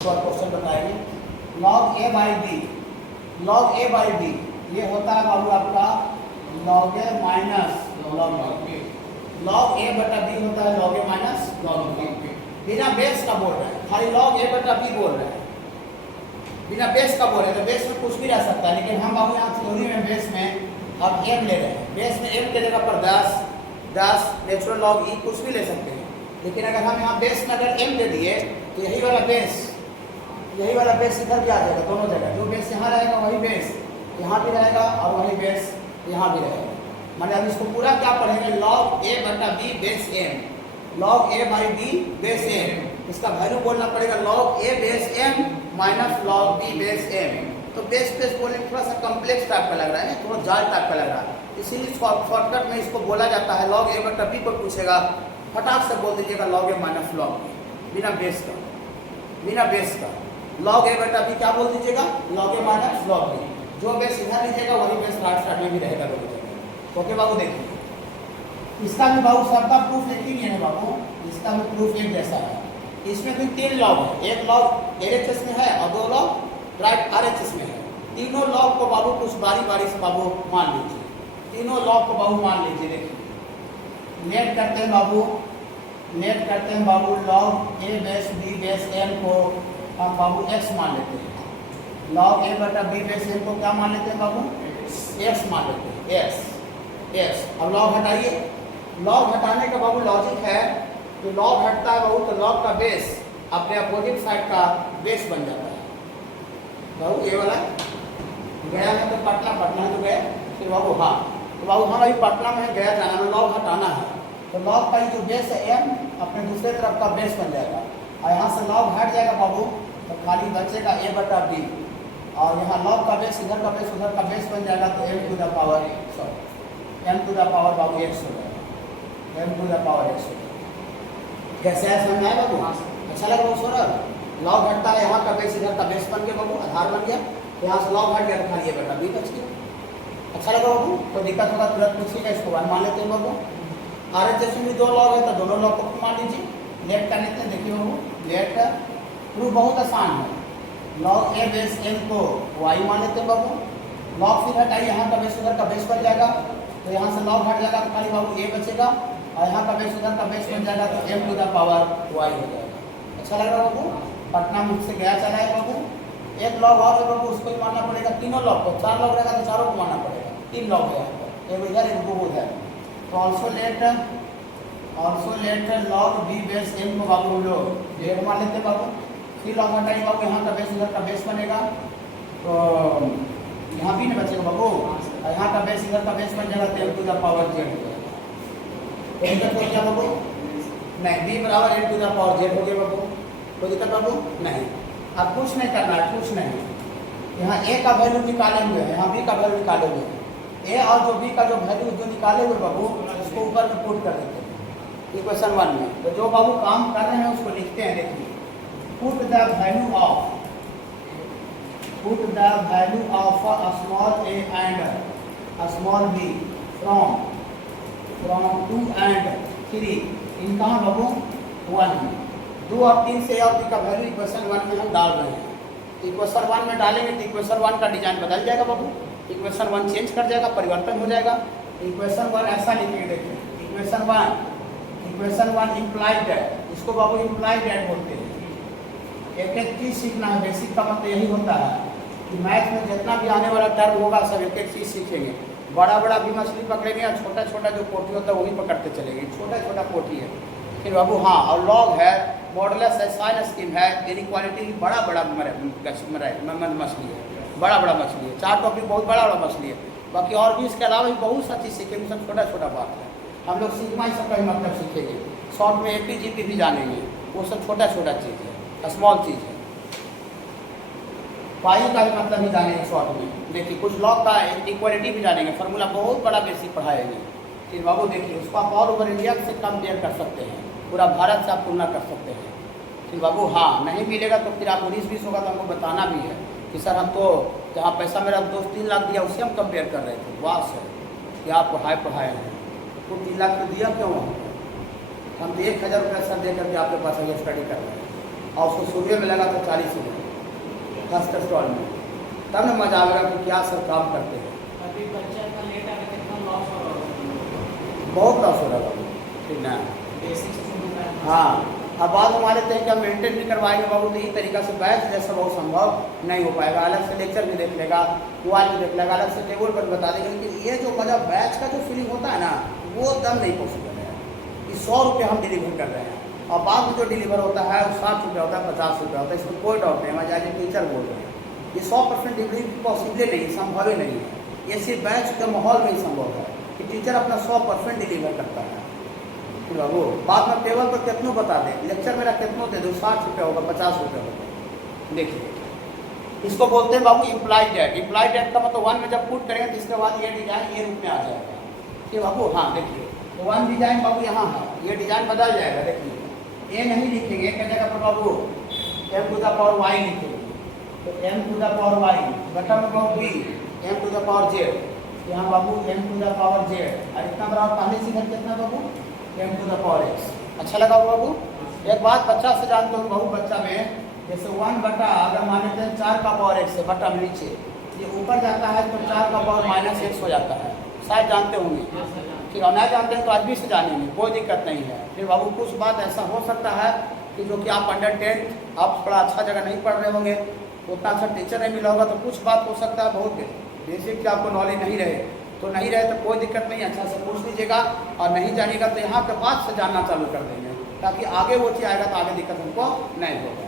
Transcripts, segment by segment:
Question बताएंगे। Log a by b, log a by b ये होता है बाबू आपका log a minus log b. Log a बटा बी होता है log a minus log b. बिना बेस का बोल रहे हैं, खाली लॉग ए बटा बी बोल रहे हैं, बिना बेस का बोल रहे हैं। तो बेस में कुछ भी रह सकता है, लेकिन हम बाबू यहाँ थ्योरी में बेस में अब एम ले रहे हैं। बेस में एम के जगह पर 10 नेचुरल लॉग ई कुछ भी ले सकते हैं। लेकिन अगर हम यहाँ बेस में अगर एम दे दिए तो यही वाला बेस इधर भी आ जाएगा, दोनों जगह। जो बेस यहाँ रहेगा वही बेस यहाँ भी रहेगा और वही बेस यहाँ भी रहेगा। मैंने अब इसको पूरा क्या पढ़ेंगे, लॉग ए बटा b base m, log a by b base m. इसका वैल्यू बोलना पड़ेगा log a base m minus log b base m. तो बेस बोलने थोड़ा सा कॉम्प्लेक्स टाइप का लग रहा है, थोड़ा जाल टाइप का लग रहा है, इसीलिए शॉर्टकट में इसको बोला जाता है। लॉग ए बटा बी को पूछेगा, फटाक से बोल दीजिएगा log a minus log b, बिना बेस का। लॉग ए बटा बी क्या बोल दीजिएगा, log a minus log B. जो बेस इधर लीजिएगा वही बेस राइट साइड में भी रहेगा दोनों जगह। ओके बाबू, देखिए इसका भी बाबू सबका प्रूफ एक ही नहीं है बाबू, इसका भी प्रूफ एक जैसा है। इसमें भी 3 लॉग है, एक लॉग एलएचएस में है और 2 लॉग राइट आरएचएस में है। तीनों लॉग को बाबू कुछ बारी से बाबू मान लीजिए, तीनों लॉग को बाबू मान लीजिए। देखिए नेट करते हैं बाबू log a base B base m को हम बाबू x मान लेते हैं। लॉग ए बटा बी बेस एम को क्या मान लेते हैं बाबू, x मान लेते हैं, x। अब लॉग हटाइए, लॉग हटाने का बाबू लॉजिक है कि लॉग हटता है बाबू तो लॉग का बेस अपने अपोजिट साइड का बेस बन जाता है। बाबू ये वाला गया है तो पटना है तो गया, फिर बाबू हाँ तो बाबू हम अभी पटना में गया जाना में लॉग हटाना है, तो लॉग का जो बेस है m अपने दूसरे तरफ का बेस बन जाएगा और यहाँ से लॉग हट जाएगा बाबू तो खाली बचेगा a बटा बी, और यहाँ लॉग का बेस इधर का बेस उधर का बेस बन जाएगा तो m टू द पावर बाबू x हो जाएगा, m to the power x हो जाएगा। कैसे है समझ आया बाबू, अच्छा लगा बाबू सर। लॉग हटता है, यहाँ का बेस इधर का बेस बन गया बाबू, आधार बन गया, यहाँ से लॉग हट गया तो खाली a बटा बी बच गया। अच्छा लगा बाबू, तो दिक्कत होगा तुरंत पूछिएगा, इसको मान लेते हैं बाबू। आरएचएस में भी 2 लॉग है तो दोनों लॉग को मान लीजिए। लेफ्ट कर लेते हैं, देखिए बाबू लेफ्ट प्रूफ बहुत आसान है। लॉग ए बेस एम को y मान लेते हैं बाबू, लॉग फिर हटाइए, यहाँ का बेस उधर का बेस बन जाएगा तो यहाँ से लॉग हट जाएगा तो खाली बाबू a बचेगा और यहाँ का बेस उधर का बेस बन जाएगा तो m to the power y हो जाएगा। अच्छा लग रहा है बाबू, पटना मुझसे गया चला है बाबू। एक लॉग और है बाबू, उसको ही मानना पड़ेगा, तीनों लॉग को, 4 लॉग रहेगा तो चारों को मानना पड़ेगा। 3 लॉग है यहाँ पर, एक इधर एक 2 उधर। तो also let log b base m को बाबू हम लोग डेढ़ मान लेते बाबू। फिर लॉग हटाइए बाबू, यहाँ का बेस इधर का बेस बनेगा तो यहाँ भी नहीं बचेगा बाबू, और यहाँ का बेस इधर का बेस बन जाएगा तो m to the power z हो जाएगा। एम का कोई क्या बाबू नहीं, b बराबर m to the power z हो गया बाबू। कोई दिक्कत बाबू नहीं। अब कुछ नहीं करना है, कुछ नहीं। यहाँ a का वैल्यू निकाले हुए हैं, यहाँ b का वैल्यू निकाले हुए हैं। a और जो b का जो वैल्यू जो निकाले हुए बाबू उसको ऊपर में पुट कर देते हैं इक्वेशन 1 में। तो जो बाबू काम कर रहे हैं उसको लिखते हैं, देखिए put the value of small a and small b from 2 and 3 इन कहाँ बाबू 1 में। 2 और 3 से और b का वैल्यू इक्वेशन 1 में हम डाल रहे हैं। इक्वेशन 1 में डालेंगे तो इक्वेशन 1 का डिजाइन बदल जाएगा बाबू, इक्वेशन 1 चेंज कर जाएगा, परिवर्तन हो जाएगा। इक्वेशन 1 ऐसा लिखेंगे, देखिए इक्वेशन 1 इम्प्लाइड है, इसको बाबू इम्प्लाइड एड बोलते हैं। एक चीज सीखना है, बेसिक का मतलब यही होता है कि मैथ में जितना भी आने वाला टर्म होगा सब एक चीज सीखेंगे। बड़ा भी मछली पकड़ेंगे और छोटा जो पोटी होता है वही पकड़ते चलेंगे, छोटा पोटी है। फिर बाबू हाँ, और लॉग है, मॉडुलस है, साइन स्कीम है, इनइक्वालिटी बड़ा मछली है, बड़ा मछली है। 4 टॉपिक बहुत बड़ा मछली है। बाकी और भी इसके अलावा भी बहुत सा चीज़ सीखेंगे, सब छोटा बात है। हम लोग सीखना ही सबका ही मतलब सीखेंगे, शॉर्ट में APGP भी जानेंगे, वो सब छोटा चीज़ है, स्मॉल चीज़ है। पाई का भी मतलब भी जानेंगे शॉर्ट में। देखिए कुछ लॉग का इक्वालिटी भी जानेंगे, फार्मूला बहुत बड़ा बेसिक पढ़ाएंगे। फिर बाबू देखिए उसको आप ऑल ओवर इंडिया से कंपेयर कर सकते हैं, पूरा भारत से आप तुलना कर सकते हैं। फिर बाबू हाँ नहीं मिलेगा तो फिर आप 19-20 होगा तो हमको बताना भी है कि सर हम तो जहाँ पैसा मेरा दोस्त 3 लाख दिया उससे हम कंपेयर कर रहे थे, वाह सर क्या पढ़ाए हैं, तो 3 लाख तो दिया क्यों, हम तो 1000 रुपया सर दे करके आपके पास ये स्टडी कर रहे हैं। और उसको शुरू में लगा तो 40 हो गया फर्स्ट स्टॉल में, तब ना मजा आएगा कि क्या सब काम करते हैं। अभी बच्चा का लेट आकर कितना लॉस हो रहा है, बहुत लॉस हो रहा है ठीक ना। बेसिक्स हाँ, अब बात हमारे थे कि हम मेंटेन भी करवाएंगे बाबू, तो इस तरीका से बैच जैसा बहुत संभव नहीं हो पाएगा। अलग से लेक्चर भी देख लेगा, मोबाइल भी देख लेगा, अलग से टेबल पर बता देगा, लेकिन ये जो मजा बैच का जो फीलिंग होता है ना, वो दम नहीं पॉसिबल है। कि 100 रुपये हम डिलीवर कर रहे हैं और बाद में जो डिलीवर होता है वो 60 रुपये होता है, 50 रुपये होता है, इसमें कोई डाउट नहीं। हमारे एज ए टीचर बोल रहे हैं ये 100% डिलीवरी पॉसिबल नहीं, संभव ही नहीं है। ये सिर्फ बैच के माहौल में ही संभव है कि टीचर अपना 100% डिलीवर करता है। वो बाद में टेबल पर कितनों बता दें, लेक्चर मेरा कितनों दे दो, 60 रुपये होगा, 50 रुपये होगा। देखिए इसको बोलते हैं बाबू इम्प्लाइड डेट। इम्प्लाइड डेट का मतलब 1 में जब पुट करेंगे तो इसके बाद ये डिजाइन ये रूप में आ जाएगा कि बाबू। हाँ देखिए तो 1 डिजाइन बाबू यहाँ है, ये डिजाइन बदल जाएगा। देखिए ए नहीं लिखेंगे, क्या जगह पर बाबू m to the power y लिखेंगे, तो m to the power y बटा में बाबू b m to the power z, यहाँ बाबू m to the power z, और इतना बराबर पहले से घर कितना बाबू m to the power x। अच्छा लगा बाबू। एक बात बच्चा से जानते हो बाबू, बच्चा में जैसे 1 बटा अगर मान लेते हैं 4 का पावर x है, बटा में नीचे ये ऊपर जाता है तो 4 का पावर -x हो जाता है, शायद जानते होंगे। ठीक है, नहीं जानते हैं तो आज भी से जानेंगे, कोई दिक्कत नहीं है। फिर बाबू कुछ बात ऐसा हो सकता है कि जो कि आप अंडर 10 आप थोड़ा अच्छा जगह नहीं पढ़ रहे होंगे, उतना अच्छा टीचर नहीं मिला होगा, तो कुछ बात हो सकता है बहुत बेसिक कि आपको नॉलेज नहीं रहे, तो नहीं रहे तो कोई दिक्कत नहीं, अच्छा से पूछ लीजिएगा। और नहीं जानिएगा तो यहाँ के बाद से जानना चालू कर देंगे, ताकि आगे वो चीज़ आएगा तो आगे दिक्कत हमको नहीं होगा।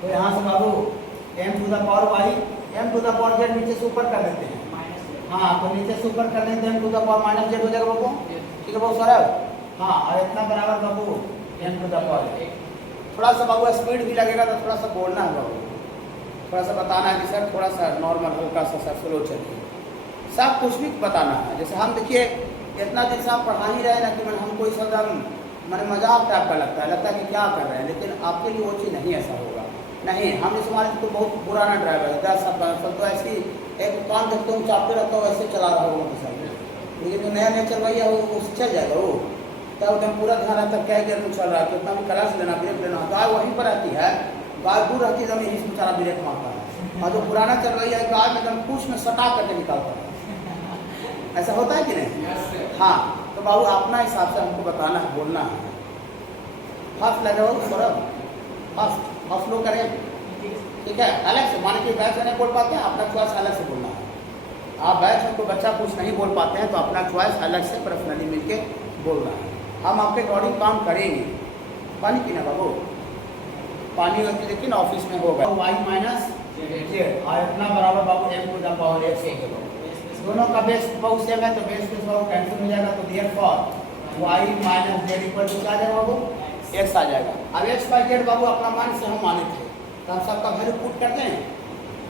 तो यहाँ से बाबू m to the power y m to the power z नीचे से ऊपर कर देते हैं। हाँ तो नीचे से ऊपर कर देते हैं, m to the power -z हो जाएगा बाबू। ठीक है बहुत सरल। हाँ और इतना बराबर बाबू m टू द पावर। थोड़ा सा बाबू स्पीड भी लगेगा तो थोड़ा सा बोलना है बाबू, थोड़ा सा बताना है कि सर थोड़ा सा नॉर्मल हल्का सा सर स्लो चलिए, सब कुछ भी बताना है। जैसे हम देखिए इतना दिन से आप पढ़ा ही रहे ना कि हमको इस मैंने मजाक टाइप का लगता है कि क्या कर रहे हैं, लेकिन आपके लिए वो चीज़ नहीं ऐसा होगा। नहीं हम इस हमारे तो बहुत पुराना ड्राइवर है, 10 साल 12 साल, तो ऐसी एक काम देखता हूँ चापते रहता हूँ, ऐसे चला रहा होगा सर, लेकिन जो नया नया चलवाइया हो उससे चल जाएगा वो, तब एकदम पूरा ध्यान रहता है क्या गियर में चल रहा है, कितना भी क्लास लेना ब्रेक लेना। गाय वहीं पर रहती है, गाय दूर रहती है जब यहीं से बेचारा ब्रेक मारता है, और जो पुराना चलवाइया है गाय में एकदम कुछ में सटा करके निकालता है। ऐसा होता है कि नहीं? हाँ तो बाबू अपना हिसाब से हमको बताना है, बोलना है। फर्स्ट लगे हो सौरभ, फर्स्ट लो करें, ठीक है। अलग से मान के बैच नहीं बोल पाते हैं, अपना चॉइस अलग से बोलना है। आप बैच में कोई बच्चा कुछ नहीं बोल पाते हैं तो अपना चॉइस अलग से पर्सनली मिलके बोलना है। हम आपके अकॉर्डिंग काम करेंगे। पानी पीना बाबू, पानी लेकिन ऑफिस में होगा y माइनस z और इतना बराबर बाबू m to the power x होगा। दोनों का बेस बहुत सेम है तो बेस के साथ कैंसिल हो जाएगा, तो therefore y minus z equal to क्या आ जाएगा बाबू x आ जाएगा। अब x बाई जेड बाबू अपना मान से हम माने थे तो हम सबका वैल्यू पुट करते हैं,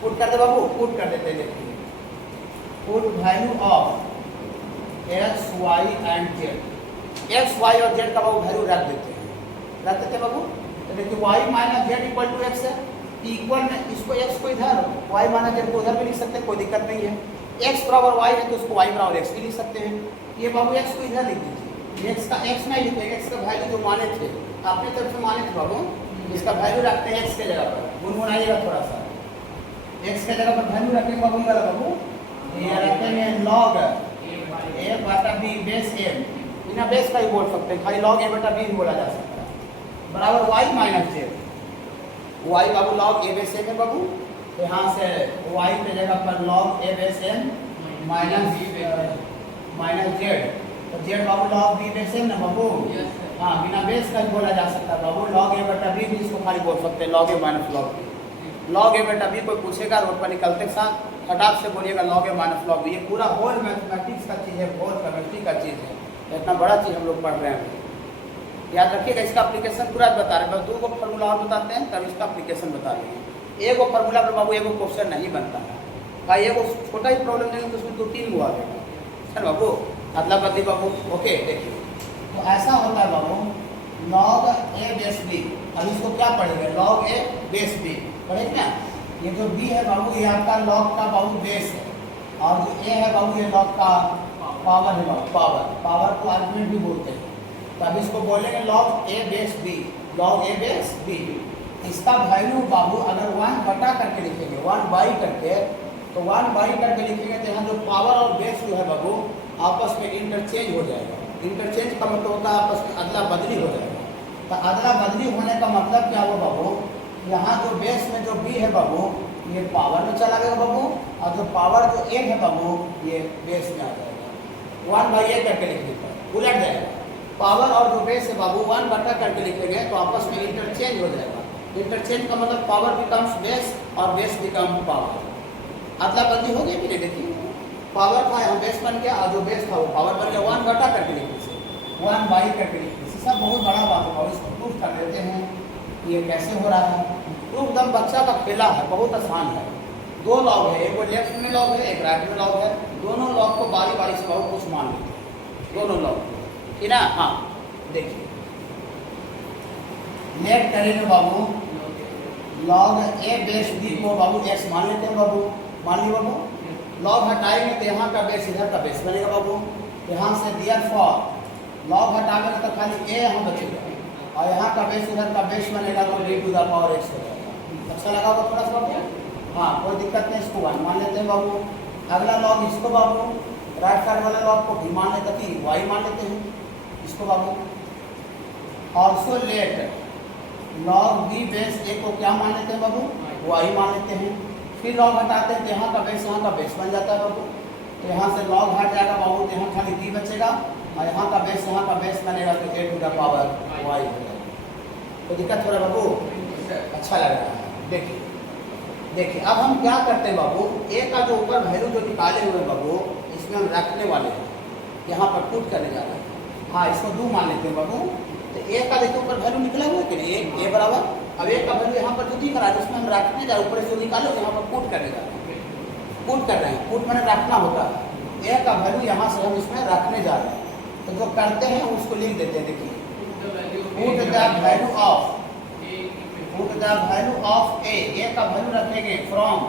पुट कर दे बाबू, पुट कर देते हैं। देखिए put value of x y and z, x y और z का बाबू वैल्यू रख देते हैं बाबू। तो देखिए y minus z equal to x है, इक्वल में इसको x को इधर y माइनस जेड को उधर भी लिख सकते हैं, कोई दिक्कत नहीं है। x बराबर y है तो उसको y बराबर x भी लिख सकते हैं। ये बाबू x को इधर लिख दीजिए, x का x नहीं लिखेंगे, x का वैल्यू जो माने थे अपनी तरफ से माने थे बाबू, इसका वैल्यू रखते हैं x के जगह पर, गुनगुनाइएगा थोड़ा सा, x के जगह पर वैल्यू रखेंगे बाबू वाला बाबू, ये रखेंगे log a बटा b बेस m, बिना बेस का ही बोल सकते हैं, खाली log a बटा b ही बोला जा सकता है, बराबर y minus z। y Babu log a base m है बाबू, तो यहाँ से y के जगह पर log a base m minus z, तो z बाबू log b बेस m ना बाबू। हाँ बिना बेस का ही बोला जा सकता है बाबू, log a बटा b भी इसको खाली बोल सकते हैं, log a minus log b। log a बटा b कोई पूछेगा रोड पर निकलते साथ फटाक से बोलिएगा log a minus log b। ये पूरा होल मैथमेटिक्स का चीज़ है, होल केमिस्ट्री का चीज़ है, इतना बड़ा चीज़ हम लोग पढ़ रहे हैं। याद रखिएगा इसका एप्लीकेशन पूरा बता रहे हैं, बस 2 को फॉर्मूला और बताते हैं तब इसका एप्लीकेशन बता रहे हैं। एगो फॉर्मूला पर बाबू एगो क्वेश्चन नहीं बनता है भाई, एगो छोटा ही प्रॉब्लम देंगे तो उसमें 2-3 हुआ देगा, चल बाबू अदला बदली बाबू। ओके देखिए तो ऐसा होता है बाबू log a बेस b, अब इसको क्या पढ़ेंगे log a बेस b पढ़ेंगे ना। ये जो b है बाबू ये आपका log का बाबू बेस है, और जो a है बाबू ये log का पावर है बाबू, पावर को आर्गुमेंट भी बोलते हैं। तो अब इसको बोलेंगे log a base b, log a base b। इसका वैल्यू बाबू अगर 1 बटा करके लिखेंगे 1 बाई करके, तो 1 बाई करके लिखेंगे तो यहाँ जो पावर और बेस जो है बाबू आपस में इंटरचेंज हो जाएगा। इंटरचेंज का मतलब होता है आपस में अदला बदली हो जाएगा। तो अदला बदली होने का मतलब क्या हुआ बाबू, यहाँ जो बेस में जो बी है बाबू ये पावर में चला गया बाबू, और जो पावर जो ए है बाबू ये बेस में आ जाएगा। 1 बाई ए करके लिखने पर उलट जाएगा। पावर और जो बेस है बाबू 1 बटा करके लिखेंगे तो आपस में इंटरचेंज हो जाएगा। इंटरचेंज का मतलब पावर बिकम्स बेस और बेस बिकम पावर। अदला बदली हो गई कि नहीं, देखिए पावर था यहाँ बेस बन गया और जो बेस था वो पावर बन गया। 1 बटा करके लिखने से 1 बाई करके लिखने से सब बहुत बड़ा बात है और इसको प्रूफ कर देते हैं ये कैसे हो रहा है। प्रूफ दम बच्चा का खेला है, बहुत आसान है। 2 लॉग है, एक वो लेफ्ट में लॉग है एक राइट में लॉग है। दोनों लॉग को बारी बारी से बहुत कुछ मान लेते हैं दोनों लॉग ठीक ना। हाँ देखिए लेट करेंगे बाबू लॉग ए बेस बी को बाबू एक्स मान लेते हैं बाबू, मान लिया बाबू। लॉग हटाएंगे तो यहाँ का बेस इधर का बेस बनेगा बाबू। यहाँ से दियर फॉर लॉग हटाएंगे तो खाली ए यहाँ बचेगा और यहाँ का बेस इधर का बेस बनेगा तो d to the power x हो जाएगा। अच्छा लगा होगा थोड़ा सा बाबू। हाँ कोई दिक्कत नहीं, इसको 1 मान लेते हैं बाबू। अगला लॉग इसको बाबू राइट साइड वाले लॉग को भी मान लेते हैं, वाई मान लेते हैं इसको बाबू। Also let log b base a को क्या मान लेते हैं बाबू, वाई मान लेते हैं। फिर लॉग हटाते हैं तो यहाँ का बेस बन जाता है बाबू। तो यहाँ से लॉग हट जाएगा बाबू तो यहाँ खाली बी बचेगा और यहाँ का बेस बनेगा तो ए टू द पावर वाई हो जाएगा। तो दिक्कत हो रहा है बाबू, अच्छा लग रहा है। देखिए देखिए अब हम क्या करते हैं बाबू, ए का जो ऊपर वैल्यू जो निकाले हुए हैं बाबू इसमें हम रखने वाले हैं, यहाँ पर पुट करने जा रहे हैं। हाँ इसको 2 मान लेते हैं बाबू। तो ए का देखिए ऊपर वैल्यू निकला हुआ है कि नहीं, ए बराबर। अब ए का वैल्यू यहाँ पर जो दिख रहा है उसमें हम रखने जा रहे हैं, ऊपर से निकालो यहाँ पर पुट करने जा रहे हैं। पुट कर रहे हैं, पुट मैंने रखना होता है। ए का वैल्यू यहाँ से हम इसमें रखने जा रहे हैं। तो जो करते हैं उसको लिख देते हैं। देखिए पुट द वैल्यू ऑफ ए, ए का वैल्यू रखेंगे फ्रॉम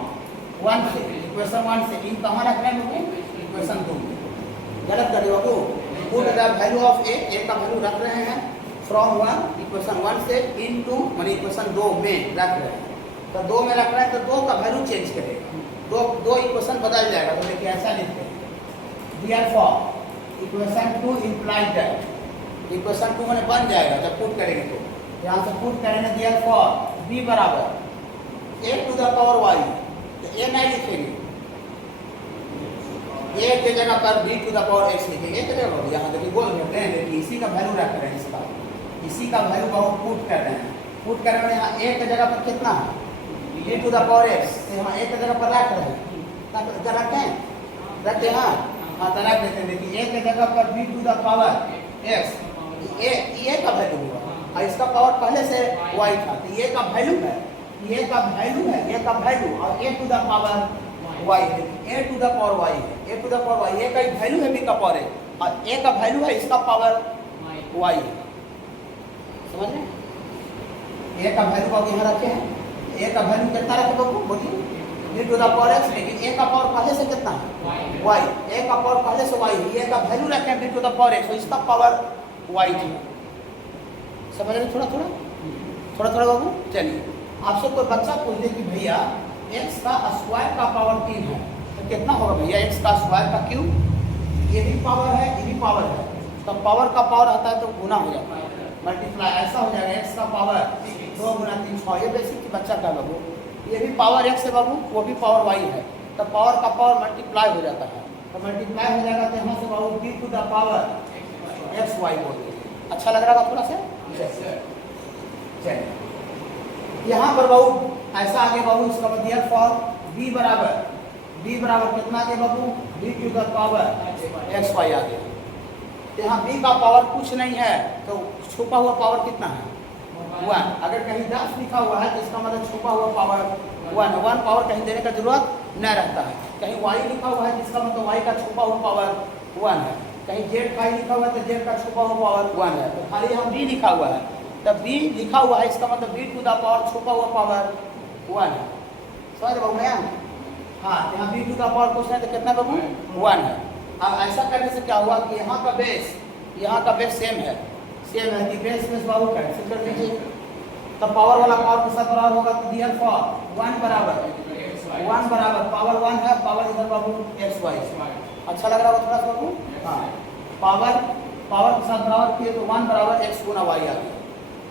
1 से इक्वेशन 1 से। इन कहाँ रख रहे हैं बाबू, इक्वेशन 2। गलत कर दिया बाबू। पुट द वैल्यू ऑफ ए, ए का वैल्यू रख रहे हैं फ्रॉम 1 इक्वेशन 1 से इनटू माने इक्वेशन 2 में रख रहे हैं। तो 2 में रख रहे हैं तो 2 का वैल्यू चेंज करेगा, दो इक्वेशन बदल जाएगा। तो देखिए ऐसा लिखते हैं therefore equation 2 implies that, equation 2 मैंने बन जाएगा जब पुट करेंगे। तो यहाँ से पुट करेंगे देयरफॉर बी बराबर a to the power y. तो ए नहीं लिखेंगे, ए के जगह पर b to the power x लिखेंगे। एक जगह यहाँ देखिए गोल कर रहे हैं, देखिए इसी का वैल्यू रख रहे हैं, इसका इसी का वैल्यू बहुत पुट कर रहे हैं। पुट कर रहे हैं यहाँ ए के जगह पर कितना है b to the power x, यहाँ ए के जगह पर रख रहे हैं। रखें रखते हैं हाँ तो रख देते हैं। देखिए ए के जगह पर b to the power x, a का वैल्यू हुआ और इसका पावर पहले से वाई था। तो ये का वैल्यू है, ये का वैल्यू है, ये का वैल्यू और ए टू द पावर वाई है। ए टू द पावर वाई है, ए टू द पावर वाई, ए का वैल्यू है बी का पावर है और ए का वैल्यू है इसका पावर वाई है। समझ रहे? ए का वैल्यू बाबू यहाँ रखे हैं। ए का वैल्यू कितना रखे बाबू बोलिए, b to the power x. लेकिन ए का पावर पहले से कितना है वाई, ए का पावर पहले से वाई है। ए का वैल्यू रखे हैं b to the power x, इसका पावर वाई थी। समझ रहे थोड़ा बाबू। चलिए आपसे कोई बच्चा पूछ दे कि भैया एक्स का स्क्वायर का पावर 3 है तो कितना होगा भैया एक्स का स्क्वायर का क्यूब। ये भी पावर है, ये भी पावर है। तो पावर का पावर आता है तो गुना हो जाता है, मल्टीप्लाई ऐसा हो जाएगा। एक्स का पावर 2 गुना 3 6। ये बेसिक की बच्चा का बाबू, ये भी पावर एक्स है बाबू, वो भी पावर वाई है। तो पावर का पावर मल्टीप्लाई हो जाता है, तो मल्टीप्लाई हो जाएगा तो यहाँ से बाबू b to the power x y बोलते हैं। अच्छा लग रहा है थोड़ा सा। चलिए यहाँ पर बाबू ऐसा आगे बाबू इसका मतलब फॉर बी बराबर कितना आगे बाबू b to the power x y आगे। तो यहाँ बी का पावर कुछ नहीं है तो छुपा हुआ पावर कितना है 1। अगर कहीं 10 लिखा हुआ है तो इसका मतलब छुपा हुआ पावर 1 पावर कहीं देने का जरूरत न रहता है। कहीं वाई लिखा हुआ है जिसका मतलब वाई का छुपा हुआ पावर 1 है। कहीं जेड फाई लिखा हुआ है तो जेड का छुपा हुआ पावर 1 है। तो खाली यहाँ बी लिखा हुआ है, तब बी लिखा हुआ है इसका मतलब बी टू द पावर छुपा हुआ पावर 1 है। समझ बाबू मैं हाँ यहाँ बी टू द पावर पूछना है तो कितना बाबू 1 है। अब ऐसा करने से क्या हुआ कि यहाँ का बेस सेम है कि बेस बाबू कैंसिल कर दीजिए। तो पावर वाला पावर के साथ बराबर होगा, तो दियर फॉर 1 बराबर 1 बराबर पावर 1 है, पावर इधर बाबू एक्स वाई। अच्छा लग रहा है थोड़ा सा बाबू? हाँ, पावर के साथ बराबर किए तो 1 बराबर x गुना y आ गया।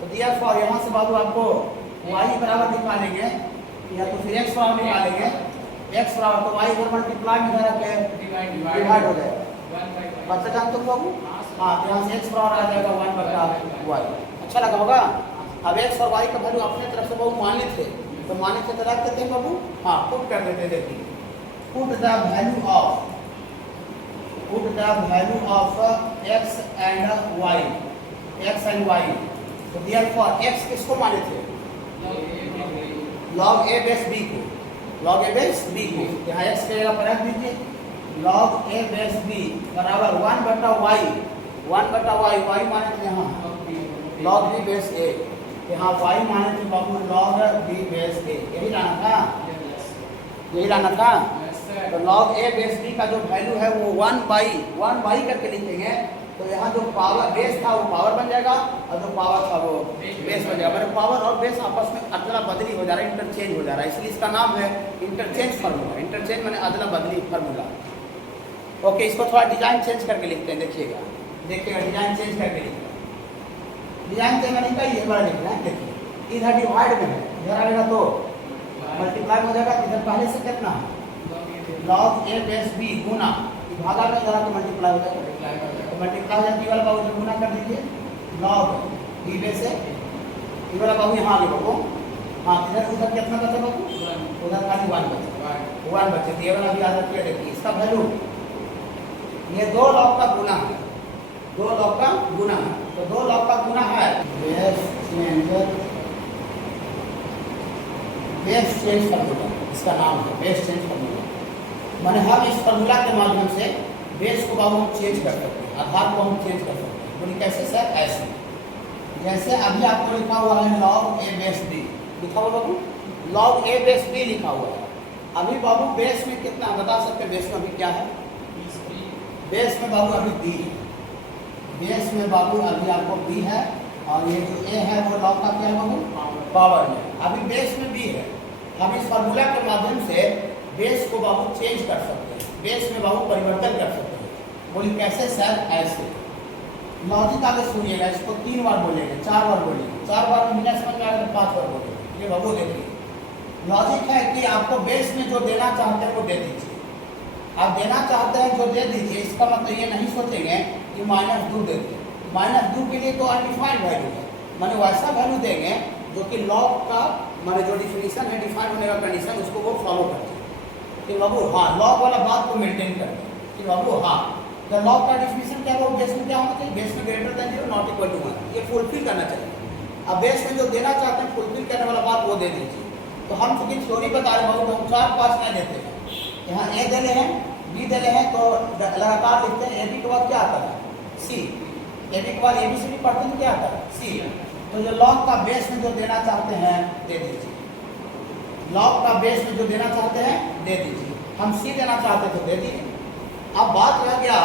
तो दियर फॉर यहाँ से बाबू आपको y बराबर निकालेंगे या तो फिर x बराबर निकालेंगे, x बराबर तो y इधर मल्टीप्लाई में इधर आके डिवाइड हो जाएगा। बात जानते हो बाबू? हाँ, तो यहाँ से x बराबर आ जाएगा 1 बटा y। अच्छा लगा होगा? अब x और y का वैल्यू अपने तरफ से बाबू मान लेते, तो मान लेते तो रख देते बाबू। हाँ, पुट कर देते, देखिए put the value of x and y। तो देयरफॉर x किसको माने थे? log a बेस b को, log a बेस b को यहाँ x के जगह पर रख दीजिए, log a बेस b बराबर 1 बटा y, 1 बटा y, y माने थे यहाँ log b बेस a, यहाँ y माने थे बाबू log b बेस a। यही लाना था, यही लाना था। तो log a बेस b का जो वैल्यू है वो 1 करके लिखेंगे, तो यहाँ जो पावर बेस था वो पावर बन जाएगा और जो पावर था वो बेस बन जाएगा। मतलब पावर और बेस आपस में अदला बदली हो जा रहा है, इंटरचेंज हो जा रहा है, इसलिए इसका नाम है इंटरचेंज फार्मूला। इंटरचेंज माने अदला बदली फार्मूला। ओके, इसको थोड़ा डिजाइन चेंज करके लिखते हैं, देखिएगा डिजाइन चेंज करके लिखते हैं। डिजाइन चेंज मैंने कही है, बड़ा लिख रहे हैं। देखिए इधर डिवाइड में है, इधर आएगा तो मल्टीप्लाई हो जाएगा, इधर पहले से कितना है log a बेस b गुना भागा में जरा तो मल्टीप्लाई हो जाएगा, तो मल्टीप्लाई जब वाला बाबू जो गुना कर दीजिए log b बेस a, ये वाला बाबू यहाँ आगे बाबू। हाँ, इधर उधर कितना बचा बाबू? उधर खाली 1 बचा, 1 बचे। ये वाला भी आदत किया, देखिए इसका वैल्यू ये 2 log का गुना है, 2 log का गुना है, तो 2 log का गुना है बेस चेंज फार्मूला, इसका नाम है बेस चेंज फार्मूला। माने हम इस फार्मूला के माध्यम से बेस को बाबू हम चेंज कर सकते हैं, आधार को हम चेंज कर सकते हैं। बोलिए कैसे सर? ऐसे जैसे अभी आपको लिखा हुआ है log a बेस b, लिखा हुआ बाबू log a बेस b लिखा हुआ है। अभी बाबू बेस में कितना बता सकते हैं? बेस में अभी क्या है? बेस में बाबू अभी b है, बेस में बाबू अभी आपको b है, और ये जो a है वो log का क्या है बाबू? पावर में। अभी बेस में b है, हम इस फार्मूला के माध्यम से बेस को बाबू चेंज कर सकते हैं, बेस में बाबू परिवर्तन कर सकते हैं। बोलिए कैसे सर? ऐसे लॉजिक आगे सुनिएगा, इसको 3 बार बोलेंगे, 4 बार बोलेंगे, 4 बार में बिना समझ में आएगा तो 5 बार बोलेंगे। ये बाबू देखिए लॉजिक है कि आपको बेस में जो देना चाहते हैं वो दे दीजिए। आप देना चाहते हैं जो दे दीजिए, इसका मतलब ये नहीं सोचेंगे कि -2 दे दें। -2 के लिए तो अनडिफाइंड वैल्यू है, माने वैसा वैल्यू देंगे जो कि लॉग का माने जो डिफिनीशन है, डिफाइन होने का कंडीशन, उसको वो फॉलो करते हैं कि बाबू हाँ लॉग वाला बात को मेंटेन करते हैं कि बाबू हाँ तो लॉग का डिफिनीशन क्या होगा? बेस में क्या होना चाहिए? बेस में greater than 0 not equal to 1, ये फुलफिल करना चाहिए। अब बेस में जो देना चाहते हैं फुलफिल करने वाला बात वो दे दीजिए। तो हम चूंकि थ्योरी बता रहे हैं, हम 4-5 नहीं देते हैं, यहाँ ए दे रहे हैं, बी दे रहे हैं, तो लगातार लिखते हैं। ए बी के बाद क्या आता है? सी। ए बी के बाद ABCD पढ़ते हैं, क्या आता है? सी। तो जो लॉग का बेस में जो देना चाहते हैं दे दीजिए, लॉग का बेस में जो देना चाहते हैं दे दीजिए। हम सी देना चाहते हैं तो दे दीजिए। अब बात रह गया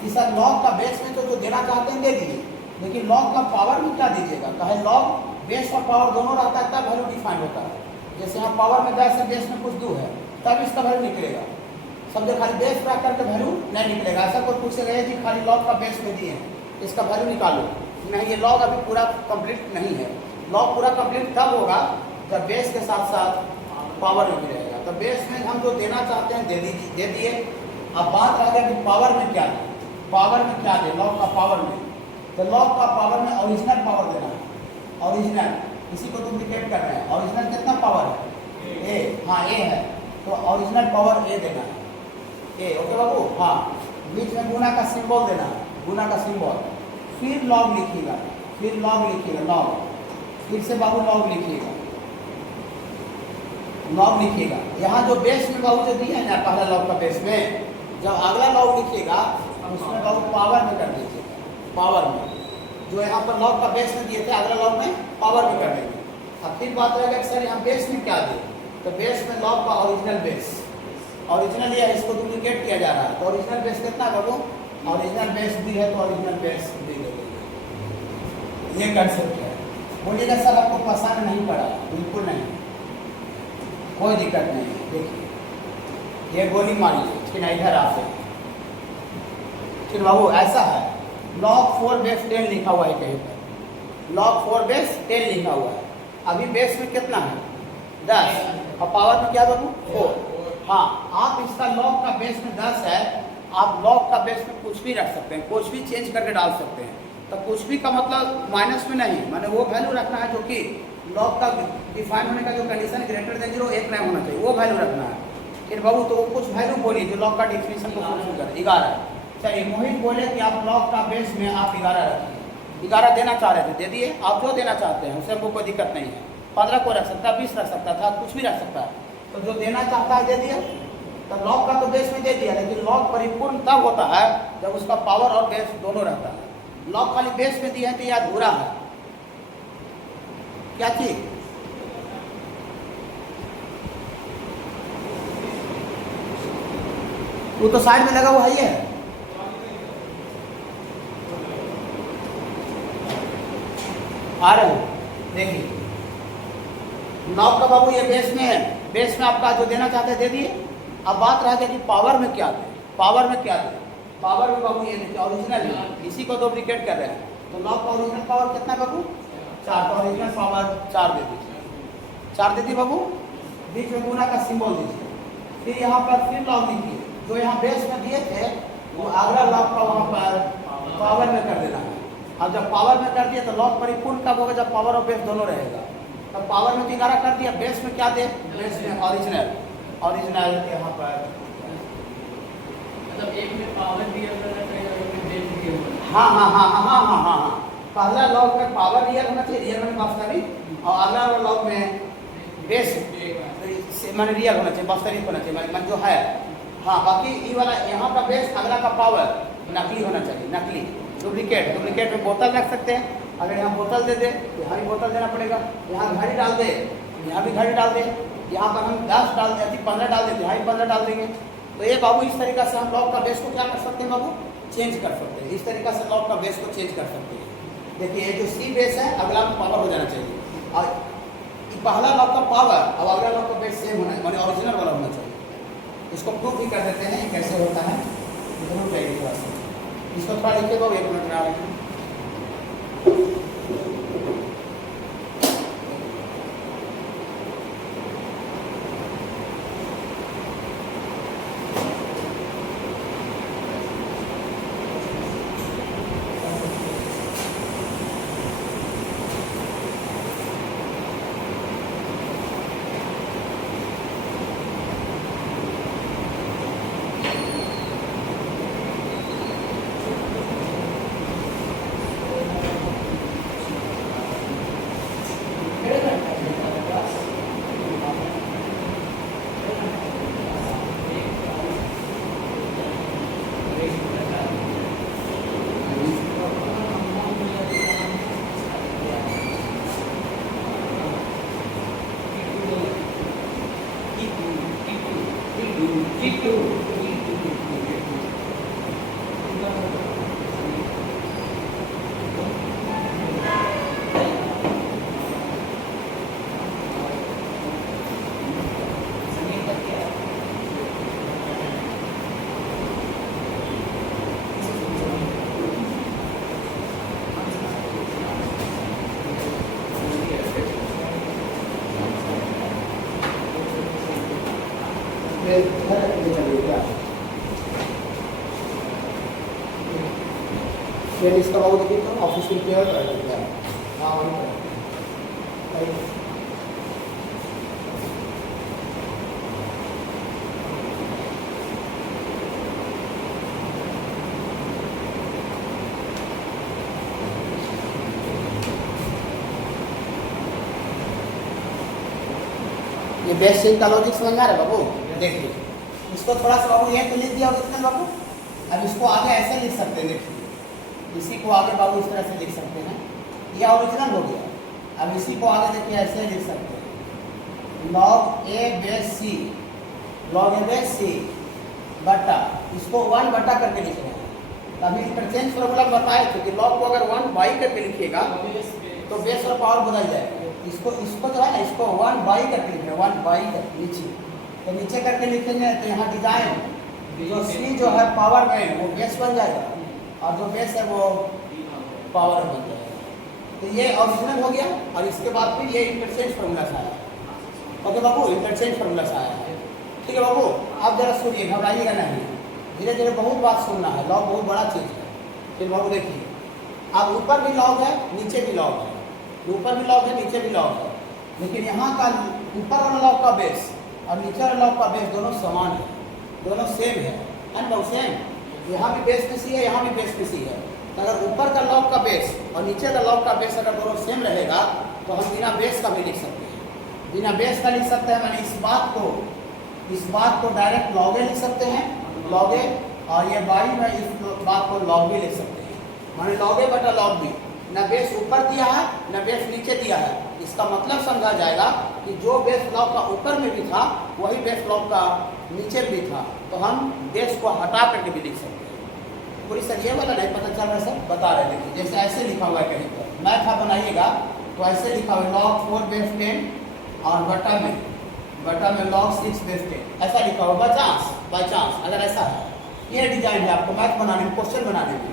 कि सर लॉग का बेस में तो जो देना चाहते हैं दे दीजिए, लेकिन लॉग का पावर में क्या दीजिएगा? कहे लॉग बेस और पावर दोनों रहता है तब वैल्यू डिफाइन होता है। जैसे यहाँ पावर में 10 है, बेस में कुछ 2 है, तब इसका वैल्यू निकलेगा। समझो खाली बेस रख करके वैल्यू नहीं निकलेगा। ऐसा कोई पूछेगा जी खाली लॉग का बेस में दिए हैं, इसका वैल्यू निकालो, नहीं, ये लॉग अभी पूरा कंप्लीट नहीं है। लॉग पूरा कंप्लीट तब होगा जब बेस के साथ साथ पावर में भी रहेगा। तो बेस में हम जो देना चाहते हैं दे दिए। अब बात आ गया कि पावर में क्या दें, पावर में क्या दें? लॉग का पावर में, तो लॉग का पावर में ओरिजिनल पावर देना है, ओरिजिनल, इसी को डुप्लीकेट करना है। ओरिजिनल कितना पावर है? ए। हाँ ए है, तो ओरिजिनल पावर ए देना है, ए। ओके बाबू? हाँ, बीच में गुना का सिंबल देना है, गुना का सिंबल, फिर लॉग लिखिएगा, फिर लॉग लिखिएगा, लॉग, फिर से बाबू लॉग लिखिएगा, लॉग लिखिएगा। यहाँ जो बेस में बाबू जो दिया है ना पहला लॉग का बेस में, जब अगला लॉग लिखिएगा उसमें बाबू पावर में कर दीजिएगा, पावर में। जो यहाँ पर लॉग का बेस में दिए थे अगला लॉग में पावर में कर देंगे। अब फिर बात रहेगा कि सर यहाँ बेस में क्या दें? तो बेस में लॉग का ओरिजिनल बेस, ओरिजिनल ये है, इसको डुप्लीकेट किया जा रहा है। तो ओरिजिनल बेस कितना है बाबू? ओरिजिनल बेस भी है तो ओरिजिनल बेस भी दे देंगे। ये कंसेप्ट है। बोलिएगा सर आपको पसंद नहीं पड़ा, बिल्कुल नहीं, कोई दिक्कत नहीं है। देखिए ये गोली मारिए, फिर इधर आते फिर बाबू ऐसा है, log 4 बेस 10 लिखा हुआ है कहीं पर, log 4 बेस 10 लिखा हुआ है। अभी बेस में कितना है 10 और पावर में क्या बाबू 4। हाँ, आप इसका log का बेस में 10 है, आप log का बेस में कुछ भी रख सकते हैं, कुछ भी चेंज करके डाल सकते हैं। तो कुछ भी का मतलब माइनस में नहीं, माने वो वैल्यू रखना है जो कि log का डिफाइन होने का जो कंडीशन ग्रेटर देन 0 1 नहीं होना चाहिए, वो वैल्यू रखना है। फिर बाबू तो वो कुछ वैल्यू बोलिए जो log का डिफिनेशन को फुलफिल करे। 11। चलिए मोहित बोले कि आप log का बेस में आप 11 रखिए, 11 देना चाह रहे थे, दे दिए। आप जो देना चाहते हैं उससे हमको कोई दिक्कत नहीं है, 15 को रख सकता है, 20 रख सकता था, कुछ भी रख सकता है। तो जो देना चाहता है दे दिया। तो log का तो बेस में दे दिया, लेकिन log परिपूर्ण तब होता है जब उसका पावर और बेस दोनों रहता है। log खाली बेस में दिया है तो यह अधूरा है। क्या चीज? वो तो साइड में लगा हुआ है, आ रहे हैं। देखिए log का बाबू ये बेस में है, बेस में आपका जो देना चाहते हैं दे दिए। अब बात रह गया कि पावर में क्या दे, पावर में क्या दे। पावर में बाबू ये देखिए ओरिजिनल है, इसी को डुप्लीकेट कर रहे हैं। तो log का ओरिजिनल पावर कितना बाबू 4, तो ओरिजिनल पावर 4 दे दीजिए, 4 दे दी बाबू। बीच में गुना का सिंबल दीजिए, फिर यहाँ पर फिर log दीजिए, जो यहाँ बेस में दिए थे वो अगला log का वहाँ पर पावर में कर देना है। अब जब पावर में कर दिया तो log परिपूर्ण कब होगा, जब पावर और बेस दोनों रहेगा। तब पावर में 11 कर दिया, बेस में क्या दे, बेस में ओरिजिनल, ओरिजिनल यहाँ पर मतलब एक में पावर दिया हुआ है, एक में बेस दिया हुआ है। हाँ हाँ हाँ हाँ हाँ हाँ हाँ हाँ, पहला log में पावर रियल होना चाहिए, रियल में वास्तविक, और अगला log में बेस माने रियल होना चाहिए, वास्तविक होना चाहिए, माने जो है। हाँ, बाकी ये वाला यहाँ का बेस अगला का पावर नकली होना चाहिए, नकली। डुप्लीकेट, डुप्लीकेट में बोतल रख सकते हैं, अगर यहाँ बोतल दे दे यहाँ भी बोतल देना पड़ेगा, यहाँ घड़ी डाल दे यहाँ भी घड़ी डाल दे, यहाँ पर हम 10 डाल दें 15 डाल देते यहाँ भी 15 डाल देंगे। तो ये बाबू इस तरीका से हम log का बेस को क्या कर सकते हैं बाबू, चेंज कर सकते हैं। इस तरीका से log का बेस को चेंज कर सकते हैं। देखिए ये जो C बेस है अगला में पावर हो जाना चाहिए, और पहला log का पावर और अगला log का बेस सेम होना है, माने ओरिजिनल वाला होना चाहिए। इसको प्रूफ भी कर देते हैं कैसे होता है, जरूर चाहिए थोड़ा सा। इसको थोड़ा लिखिए बाबू, 1 मिनट में आ रहे हैं। फिर इसका बाबू देखिए तो ऑफिस में क्या कर देते हैं। हाँ वही पर ये बेस सिंह का लॉजिक समझ आ रहा है बाबू। देखिए इसको थोड़ा सा बाबू ये तो लिख दिया कितना बाबू, अब इसको आगे ऐसे लिख सकते हैं। देखिए इसी को आगे बाबू इस तरह से लिख सकते हैं, ये ओरिजिनल हो गया। अब इसी को आगे देखिए ऐसे लिख सकते हैं, log a base c, log a base c बटा, इसको 1 बटा करके लिख रहे हैं। अभी इंटरचेंज फॉर्मूला बताए थे कि log को अगर 1 बाई करके लिखिएगा तो बेस और पावर बदल जाएगा। इसको जो है ना, इसको 1/, करके लिखेंगे, 1/, नीचे। तो नीचे करके लिखेंगे तो यहाँ डिजाइन जो सी जो है पावर में वो बेस बन जाएगा, और जो बेस है वो पावर बन जाएगा। तो ये ओरिजिनल हो गया। और इसके बाद फिर ये इंटरचेंज फार्मूला से आया। ओके बाबू, इंटरचेंज फार्मूला से आया है। ठीक है बाबू, आप जरा सुनिए, घबराइएगा नहीं, धीरे धीरे बहुत बात सुनना है। लॉग बहुत बड़ा चीज़ है। फिर बाबू देखिए, अब ऊपर भी लॉग है, नीचे भी लॉग है, ऊपर भी लॉग है, नीचे भी लॉग है, लेकिन यहाँ का ऊपर वाला लॉग का बेस और नीचे वाला लॉग का बेस दोनों समान है, दोनों सेम है ना बाबू, सेम। यहाँ भी बेस पीसी है, यहाँ भी बेस पीसी है। तो अगर ऊपर का लॉग का बेस और नीचे का लॉग का बेस अगर दोनों सेम रहेगा तो हम बिना बेस का भी लिख सकते हैं। बिना बेस का लिख सकते हैं, मैंने इस बात को डायरेक्ट लॉग ए लिख सकते हैं, लॉग ए, और ये बाई में इस बात को लॉग बी लिख सकते हैं, माने लॉग ए बटा लॉग बी। न बेस ऊपर दिया है न बेस नीचे दिया है, इसका मतलब समझा जाएगा कि जो बेस लॉग का ऊपर में भी था वही बेस लॉग का नीचे भी था। तो हम बेस को हटा करके भी लिख सकते हैं। पूरी सर ये वाला नहीं पता चल रहा है सर, बता रहे देखिए, जैसे ऐसे लिखा हुआ है कहीं पर, मैथ आप बनाइएगा तो ऐसे लिखा हुआ है log 4 बेस 10 और बटा में log 6 बेस 10, ऐसा लिखा हुआ बाई चांस अगर ऐसा है। ये डिजाइन है आपको मैथ बनाने में, क्वेश्चन बनाने में।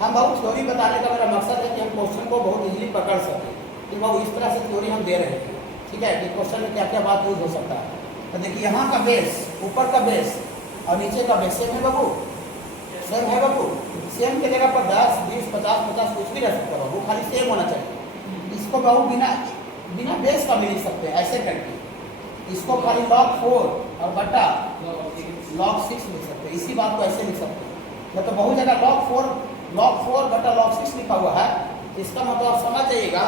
हम बहुत थ्योरी बताने का मेरा मकसद है कि हम क्वेश्चन को बहुत इजीली पकड़ सकें कि बहुत इस तरह से थ्योरी हम दे रहे हैं। ठीक है, कि क्वेश्चन में क्या क्या बात यूज हो सकता है। तो देखिए यहाँ का बेस, ऊपर का बेस और नीचे का बेस सेम है बाबू, सेम है बाबू। सेम के जगह पर 10, 20, 50 कुछ भी रह सकता है बाबू, खाली सेम होना चाहिए। इसको बाबू बिना बेस का भी लिख सकते हैं ऐसे करके, इसको खाली log 4 और बटा log 6 लिख सकते हैं। इसी बात को ऐसे लिख सकते हैं, मतलब बहुत जगह log 4 बटा log 6 लिखा हुआ है। इसका मतलब आप समझ जाइएगा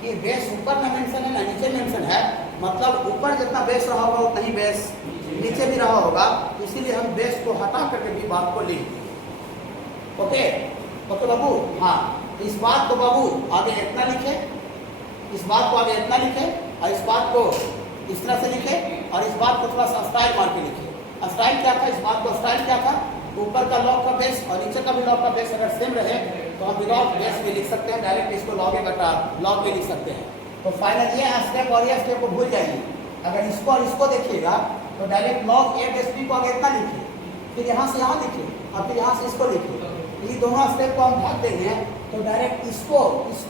कि बेस ऊपर में मेंशन है ना नीचे मेंशन है, मतलब ऊपर जितना बेस रहा होगा उतना ही बेस नीचे भी रहा होगा। इसीलिए हम बेस को हटा करके भी बात को लिख दें। ओके बाबू, हाँ, इस बात को बाबू आगे इतना लिखे, इस बात को आगे इतना लिखे, और इस बात को इस तरह से लिखे, और इस बात को थोड़ा सा स्टाइल मार के लिखे। स्टाइल क्या था, इस बात को स्टाइल क्या था, ऊपर का लॉग का बेस और नीचे का भी लॉग का बेस अगर सेम रहे तो हम विदाउट बेस भी लिख सकते हैं, डायरेक्ट इसको लॉग ए बटा लॉग भी लिख सकते हैं। तो फाइनल ये स्टेप और ये स्टेप को भूल जाइए। अगर इसको और इसको देखिएगा तो direct log a base b को आगे इतना लिखिए, फिर यहाँ से यहाँ लिखिए, और फिर यहाँ से इसको लिखिए। ये दोनों स्टेप को हम भाग देंगे तो डायरेक्ट इसको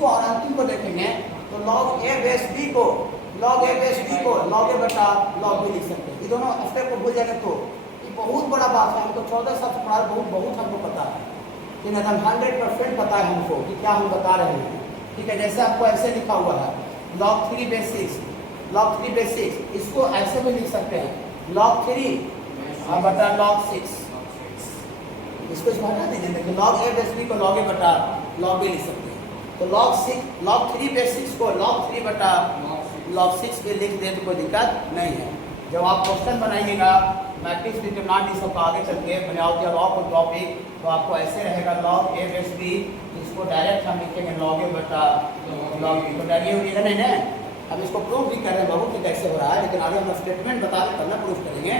और अंतिम को देखेंगे तो log a बेस b को log a बटा log b लिख सकते हैं। ये दोनों स्टेप को भूल जाएंगे तो ये बहुत बड़ा बात है। हमको 14 साल पढ़ा, बहुत हमको पता है, कि एकदम 100% पता है हमको कि क्या हम बता रहे हैं। ठीक है, जैसे आपको ऐसे लिखा हुआ है log 3 बेस 6, इसको ऐसे भी लिख सकते हैं log 3 बटा log 6। इसको हटा दीजिए, देखिए log a बेस b को log a बटा log b लिख सकते हैं। तो log 3 बेस 6 को log 3 बटा log 6 के लिख दें तो कोई दिक्कत नहीं है। जब आप क्वेश्चन बनाइएगा मैट्रिक्स डिटरमिनेंट सब आगे चल के बनाओ या लॉग और टॉपिक, तो आपको ऐसे रहेगा log a बेस b, इसको डायरेक्ट हम लिखेंगे log a बटा log b। तो डायरेक्ट होगा नहीं ना, अब इसको प्रूफ भी कर रहे हैं बाबू कि कैसे हो रहा है, लेकिन आगे हम स्टेटमेंट बता दें तब ना प्रूफ करेंगे।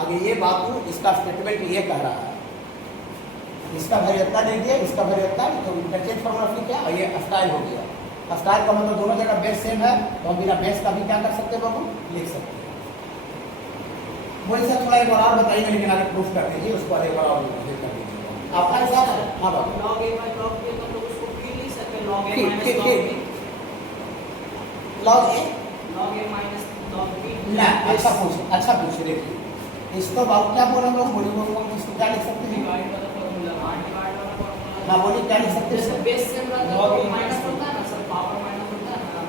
आगे ये बाबू इसका स्टेटमेंट ये कह रहा है, इसका वैल्यू दे दिया, इसका वैल्यू तो इंटरचेंज फार्मूला फिर क्या, और ये स्टाइल हो गया। स्टाइल का मतलब दोनों जगह बेस सेम है, तो हम बिना बेस का भी क्या कर सकते हैं बाबू, लिख सकते हैं। वो इसे थोड़ा एक बार और बताइए, लेकिन आगे प्रूफ कर दीजिए, उसको एक बार और कर दीजिए आपका हिसाब है। हाँ बाबू, log a by log b मतलब उसको फिर लिख सकते हैं log a minus log b, log a minus log b ना। अच्छा पूछे देखिए, इसको बाबू क्या बोलेंगे, इसको क्या लिख सकते हैं, डिवाइड वाला फार्मूला, डिवाइड वाला फार्मूला। हाँ बोलिए क्या लिख सकते जैसे हैं। बेस सेम रहता है तो माइनस होता है ना सर, पावर माइनस होता है ना।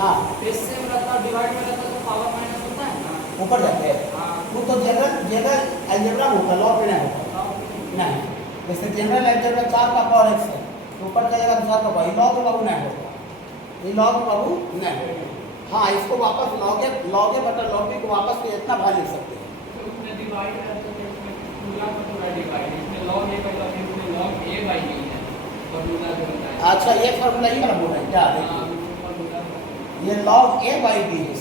हाँ, बेस सेम रहता है, डिवाइड में रहता है तो पावर माइनस होता है ना। ऊपर जाते हैं हाँ, वो तो जनरल अलजेब्रा होगा, लॉ पे नहीं होगा। नहीं, जैसे जनरल अलजेब्रा 4 का पावर x है तो ऊपर जाएगा तो 4 का पावर, लॉ तो बाबू नहीं होगा, ये लॉ तो बाबू नहीं होगा। हाँ, इसको वापस log a बटा log b को वापस तो इतना भाग लिख सकते हैं। तो उसमें डिवाइड रहता है, इसमें पूरा का पूरा डिवाइड, इसमें log a by log b में log a by b है फॉर्मूला जो होता है। अच्छा, ये फार्मूला ये वाला बोल रहे हैं क्या, देखिए ये log a by b है,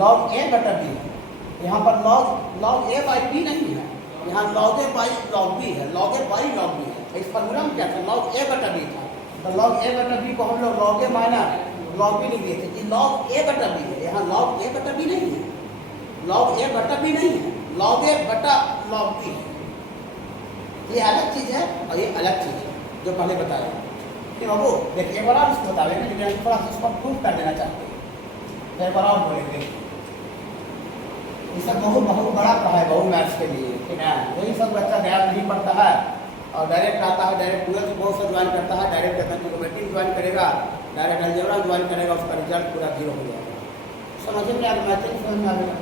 log a बटा b है। यहाँ पर log a by b नहीं है, यहाँ log a by log b है, log a by log b है। इस फार्मूला में क्या था, log a बटा b था, तो लॉग ए बटा बी को हम लोग log a minus log B लिख दिए थे कि लॉग ए बटा बी है, यहाँ लॉग ए बटा बी नहीं है, लॉग ए बटा बी नहीं है, लॉग ए बटा लॉग बी है। ये अलग चीज़ है और ये अलग चीज़ है जो पहले बताया कि बाबू देखिए एक बार और इसको बतावे ना, लेकिन थोड़ा सा इसको प्रूव कर देना चाहते हैं तो एक बार और बोलेंगे। ये सब बहुत बहुत बड़ा पढ़ाई बहु मैथ्स के लिए कि ना, यही सब बच्चा गया नहीं पढ़ता है और डायरेक्ट आता है, डायरेक्ट ट्वेल्थ बोर्ड से ज्वाइन करता है, डायरेक्ट मैथमेटिक्स ज्वाइन करेगा, डायरेक्ट अलजेब्रा ज्वाइन करेगा, उसका रिजल्ट पूरा जीरो हो जाएगा। समझ में आ मैथमेटिक्स समझ में आएगा,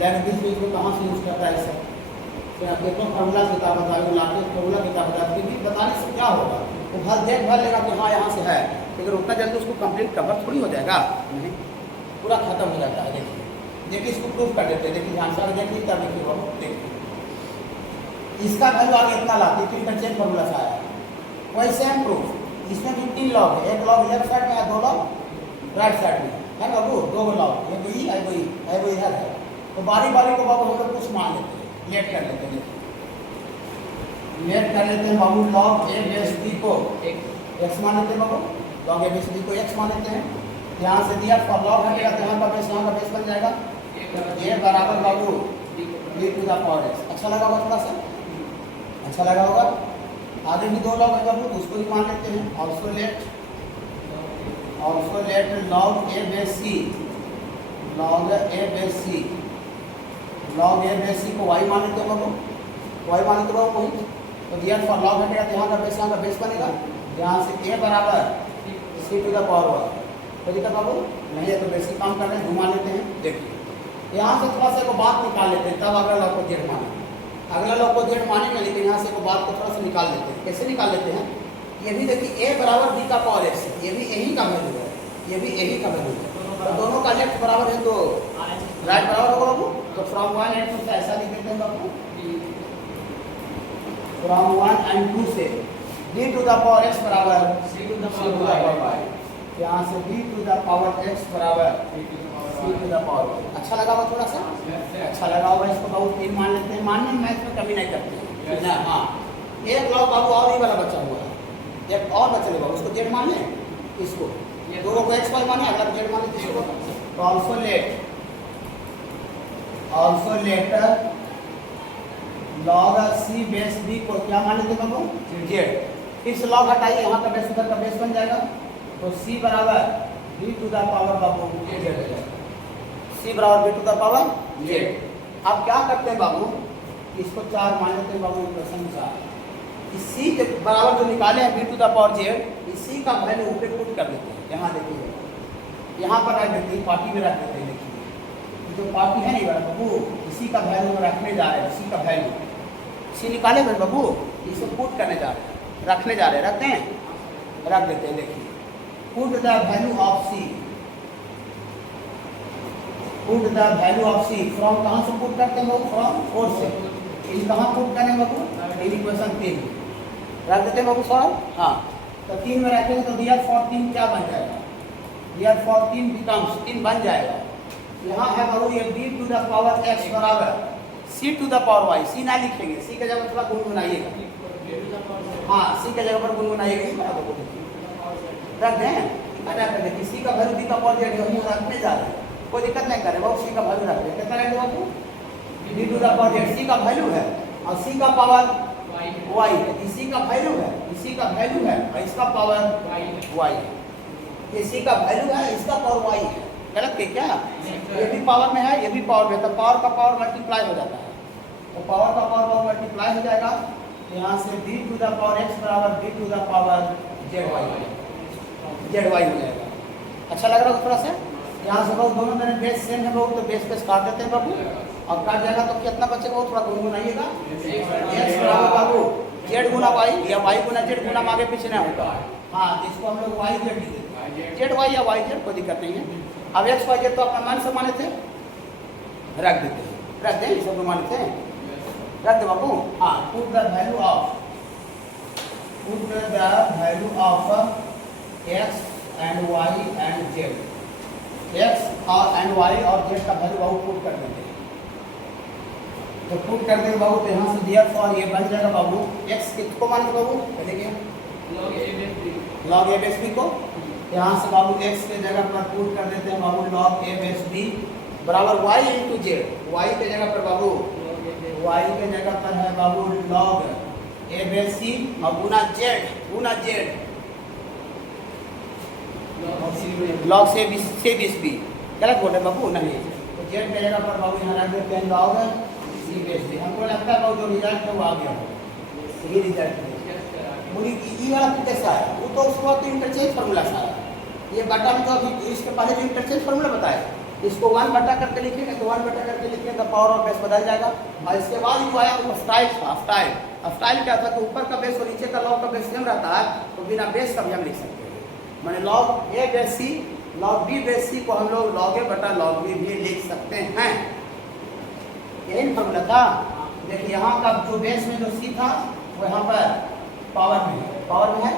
लेकिन बीच बीच में कहाँ से यूज़ करता है सब। तो आप देखो फॉर्मूला किताब बताओ, लाके फॉर्मूला किताब बताओ, फिर भी बताने से क्या होगा, वो भर देख भर लेगा कि हाँ यहाँ से है, लेकिन उतना जल्दी उसको कंप्लीट कवर थोड़ी हो जाएगा, नहीं पूरा खत्म हो जाता है। देखिए देखिए इसको प्रूफ कर देते हैं, देखिए ध्यान से देख लीजिए तब देखिए बाबू देखिए इसका वैल्यू आगे इतना लाते फिर का चेक फॉर्मूला से आया, वही सेम प्रूफ। इसमें भी 3 लॉग है, एक लॉग लेफ्ट साइड में है, 2 लॉग राइट साइड में है बाबू, 2 लॉग, ये वही है वही है। तो बारी बारी को बाबू हम लोग कुछ मान लेते हैं, लेट कर लेते हैं, लेट कर लेते हैं बाबू। लॉग ए बेस बी को x मान लेते हैं बाबू, लॉग ए बेस बी को x मान लेते हैं। यहाँ से दिया फॉर लॉग हटेगा तो यहाँ का बेस बन जाएगा a बराबर बाबू b to the power x। अच्छा लगा होगा, थोड़ा सा अच्छा लगा होगा। आगे भी 2 लॉग है बाबू, उसको भी मान लेते हैं। Also let log a base C, log a base C, log a base C को y मान लेते हैं बाबू, y मान लेते बाबू कोई। तो दिया फॉर लॉग हटेगा तो यहाँ का बेस बनेगा, यहाँ से a बराबर c to the power y। कोई दिक्कत बाबू नहीं है, तो बेसिक काम कर रहे हैं, घुमा लेते हैं। देखिए यहाँ से थोड़ा सा को बात निकाल लेते हैं, तब अगला लॉग को जेड माने, अगला लॉग को जेड मानेंगे, लेकिन यहाँ से को बात को थोड़ा सा निकाल लेते हैं। कैसे निकाल लेते हैं, ये भी देखिए a बराबर b का पावर x, ये भी यही का वैल्यू है, ये भी यही का वैल्यू है, तो दोनों का लेफ्ट बराबर है तो राइट बराबर होगा बाबू। तो फ्रॉम 1 एंड 2 से ऐसा लिख देते हैं बाबू, फ्रॉम 1 एंड 2 से b to the power x बराबर c to the power y, यहाँ से b to the power x बराबर c to the power y। अच्छा लगा हुआ थोड़ा सा, अच्छा लगा हुआ। इसको बहुत 3 मान लेते हैं, मानने में मैथ में कमी नहीं करते हैं ना। हाँ एक लॉग बाबू और ही वाला बच्चा हुआ है, एक और बच्चा बाबू, उसको जेड मान लें, इसको दोनों को x y माने, अगला को जेड मान लेते हैं। तो also let log c base b को क्या मान लेते हैं बाबू, जेड। फिर से लॉग हटाइए, यहाँ का बेस उधर का बेस बन जाएगा, तो c बराबर b to the power Babu Z, c बराबर b to the power Z. अब क्या करते हैं बाबू, इसको 4 मान लेते हैं बाबू, इक्वेशन 4। इस c के बराबर जो निकाले हैं b to the power z, इस c का वैल्यू ऊपर पुट कर देते हैं। यहाँ देखिए यहाँ पर रख देते हैं, पार्टी में रख देते हैं। देखिए जो पार्टी है नहीं बड़ा बाबू, इसी का वैल्यू रखने जा रहे हैं, इसी का वैल्यू c निकाले भाई बाबू, इसे पुट करने जा रहे हैं, रखने जा रहे हैं, रखते हैं, रख देते हैं। देखिए put the value of c, put the value of c from कहाँ से पुट करते हैं बाबू, फ्रॉम 4 से। इन कहाँ पुट करें बाबू, इन इक्वेशन 3 रख देते हैं बाबू सॉल्व। हाँ तो 3 में रखेंगे तो दियर फॉर 3 क्या बन जाएगा, दियर फॉर 3 बिकम्स 3 बन जाएगा। यहाँ है बाबू ये b to the power x बराबर c to the power y। c ना लिखेंगे, c के जगह थोड़ा गुनगुनाइएगा, हाँ c के जगह पर गुनगुनाइएगा, रख दें। हटा कर देखिए c का वैल्यू b का पावर जेड हम रखने जा रहे हैं, कोई दिक्कत नहीं करे बाबू, c का वैल्यू रख दें। कितना रखेंगे बाबू, b to the power z, c का वैल्यू है और c का पावर y, इसी का वैल्यू है, इसी का वैल्यू है और इसका पावर y, ये c का वैल्यू है, इसका पावर y है। गलत के क्या, ये भी पावर में है, ये भी पावर में है, तो पावर का पावर मल्टीप्लाई हो जाता है, तो पावर का पावर मल्टीप्लाई हो जाएगा। यहाँ से b to the power x बराबर b to the power z y हो जाएगा। अच्छा लग रहा है थोड़ा सा। यहाँ से बहुत दोनों में बेस सेम है बहुत, तो बेस पे काट देते हैं बाबू, और काट जाएगा तो कितना बचेगा वो थोड़ा गुनगुनाइएगा। x बराबर बाबू जेड गुना वाई या वाई गुना जेड गुना आगे पीछे नहीं होगा। हाँ इसको हम लोग वाई जेड लिख देते हैं, जेड वाई या वाई जेड कोई दिक्कत नहीं है। अब एक्स वाई जेड तो अपना मन से माने थे, रख देते हैं, रख दें, सब माने थे, रख दे बाबू। हाँ put the value of x and y and z, x और एंड वाई और जेड का वैल्यू बाबू पुट कर देते हैं। तो पुट कर देंगे बाबू, तो यहाँ से दियर फॉर ये बन जाएगा बाबू एक्स किसको मानेंगे बाबू, देखिए log a base b log a base b को यहाँ से बाबू x के जगह पर पुट कर देते हैं बाबू लॉग ए बेस बी बराबर y इंटू जेड। y के जगह पर बाबू y के जगह पर है बाबू लॉग ए बेस सी और गुना जेड लॉग से बेस बी। गलत बोल रहे बाबू नहीं, तो जेड के जगह पर बाबू यहाँ रख देते हैं लॉग सी बेस बी। हमको लगता है बाबू जो रिजल्ट है वो आ गया होगा, ये रिजल्ट है। मुझे ई वाला कैसा है, वो तो उसको तो इंटरचेंज फार्मूला सा है। ये बटा में तो अभी इसके पहले जो इंटरचेंज फार्मूला बताया, इसको 1 बटा करके लिखेंगे तो 1 बटा करके लिखेंगे तो पावर ऑफ बेस बदल जाएगा। और इसके बाद जो आया वो स्टाइल था। स्टाइल क्या था कि ऊपर का बेस और नीचे का लॉग का बेस सेम रहता है, तो बिना बेस का भी हम लिख सकते हैं। मैंने log a base C log b base C को हम लोग लॉग ए बटा लॉग बी भी लिख सकते हैं। यही फार्मूला था। देखिए यहाँ का जो बेस में जो सी था वो यहाँ पर पावर में है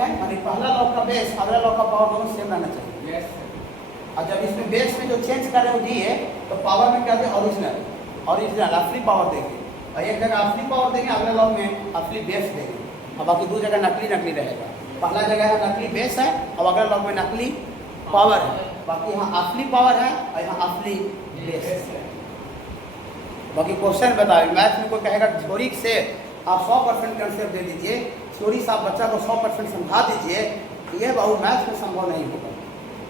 यानी पहला लॉग का बेस अगला लॉग का पावर दोनों सेम रहना चाहिए। और जब इसमें बेस में जो चेंज कर रहे हो दिए तो पावर में क्या दें, ओरिजिनल असली पावर देंगे। और एक जगह असली पावर देंगे, अगले लॉग में असली बेस देंगे, और बाकी दो जगह नकली रहेगा। पहला जगह है नकली बेस है और अगले लॉग में नकली पावर है। बाकी यहाँ असली पावर है और यहाँ असली बेस है। बाकी क्वेश्चन बताइए, मैथ में कोई कहेगा थ्योरी से आप 100% कंसेप्ट दे दीजिए, थ्योरी से आप बच्चा को 100% समझा दीजिए, ये बहुत मैथ में संभव नहीं होगा।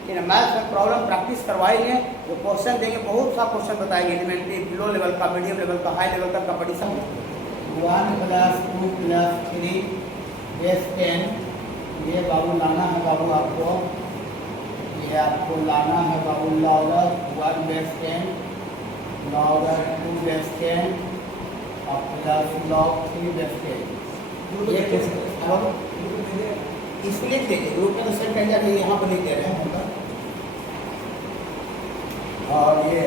लेकिन मैथ में प्रॉब्लम प्रैक्टिस करवाएंगे, जो क्वेश्चन देंगे बहुत सा क्वेश्चन बताएंगे, एलिमेंट्री लो लेवल का, मीडियम लेवल का, हाई लेवल का, कंपटीशन 1 + 2 + 3 बेस 10। ये बाबू लाना है बाबू आपको, ये आपको लाना है बाबू लॉग 1 बेस 10 लॉग 2 बेस 10 और प्लस लॉग 3 बेस 10। ये इसको लिख लीजिए, ग्रुप में तो सेट कर जाके यहाँ पर लिख दे रहे हैं। और ये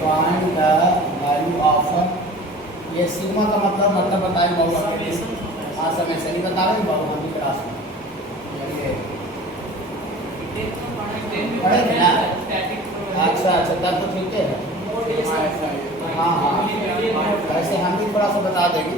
फाइंड द वैल्यू ऑफ, ये सिग्मा का मतलब बताएं बाबू। हाँ समय से नहीं बता रहे बाबू, हम क्लास में पढ़ेंगे ना। अच्छा तब तो ठीक है। हाँ ऐसे हम भी थोड़ा सा बता देंगे।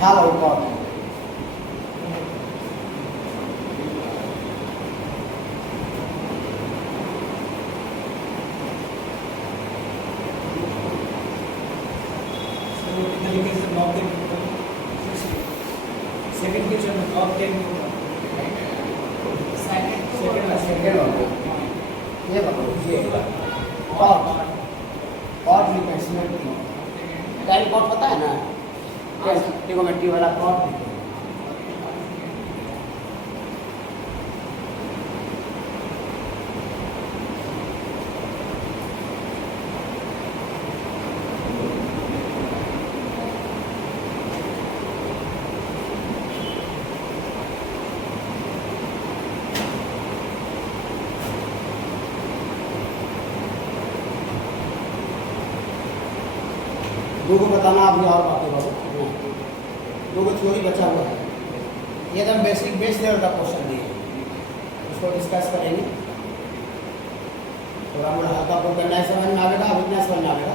हाँ बाबू कौन है? सेकंड क्वेश्चन में लॉग 10 होगा। सेकेंड हो गया। ये बताओ ये कॉट लिखो इसमें टाइम कॉट पता है ना, ट्रिगोनोमेट्री वाला कॉट लिखो। दो को बताना अभी और बाकी बाबू, दो को थ्योरी बचा हुआ है। ये एकदम बेसिक बेस लेवल का क्वेश्चन दिए, उसको डिस्कस करेंगे। थोड़ा मोड़ा हल्का फुल्का नहीं समझ में आएगा, अब इतना समझ में आएगा।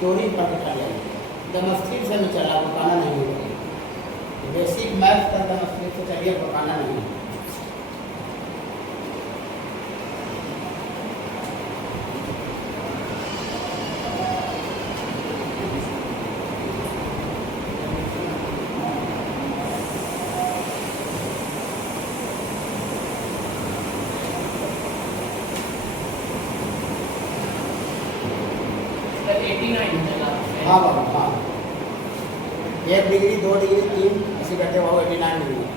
थ्योरी पर बैठा जाएगा, एकदम स्थिर से भी चला, पकाना नहीं होगा। बेसिक मैथ तक एकदम स्थिर से चलिए, पकाना नहीं होगा। हाँ बाबू हाँ, 1 डिग्री 2 डिग्री 3 ऐसे करते हो 89 डिग्री।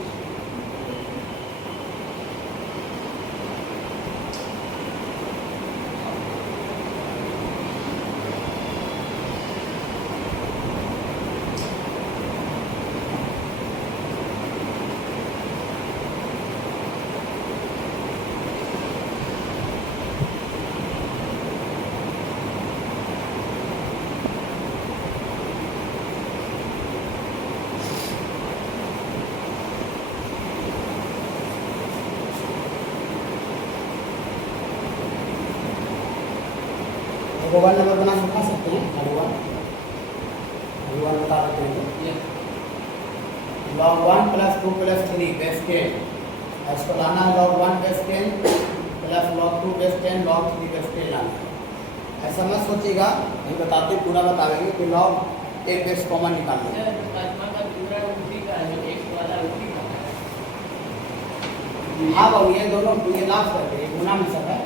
वन नंबर बना सिखा सकते हैं, वन बता देते हैं। log 1 प्लस 2 प्लस 3 बेस 10, इसको लाना है log 1 base 10 plus log 2 base 10 log 3 base 10 लाना है। ऐसा मत सोचिएगा, नहीं बताते पूरा बताएंगे कि log एक बेस कॉमन निकाल लेंगे। हाँ बाबू, ये दोनों ये लास्ट करके गुना में सब है,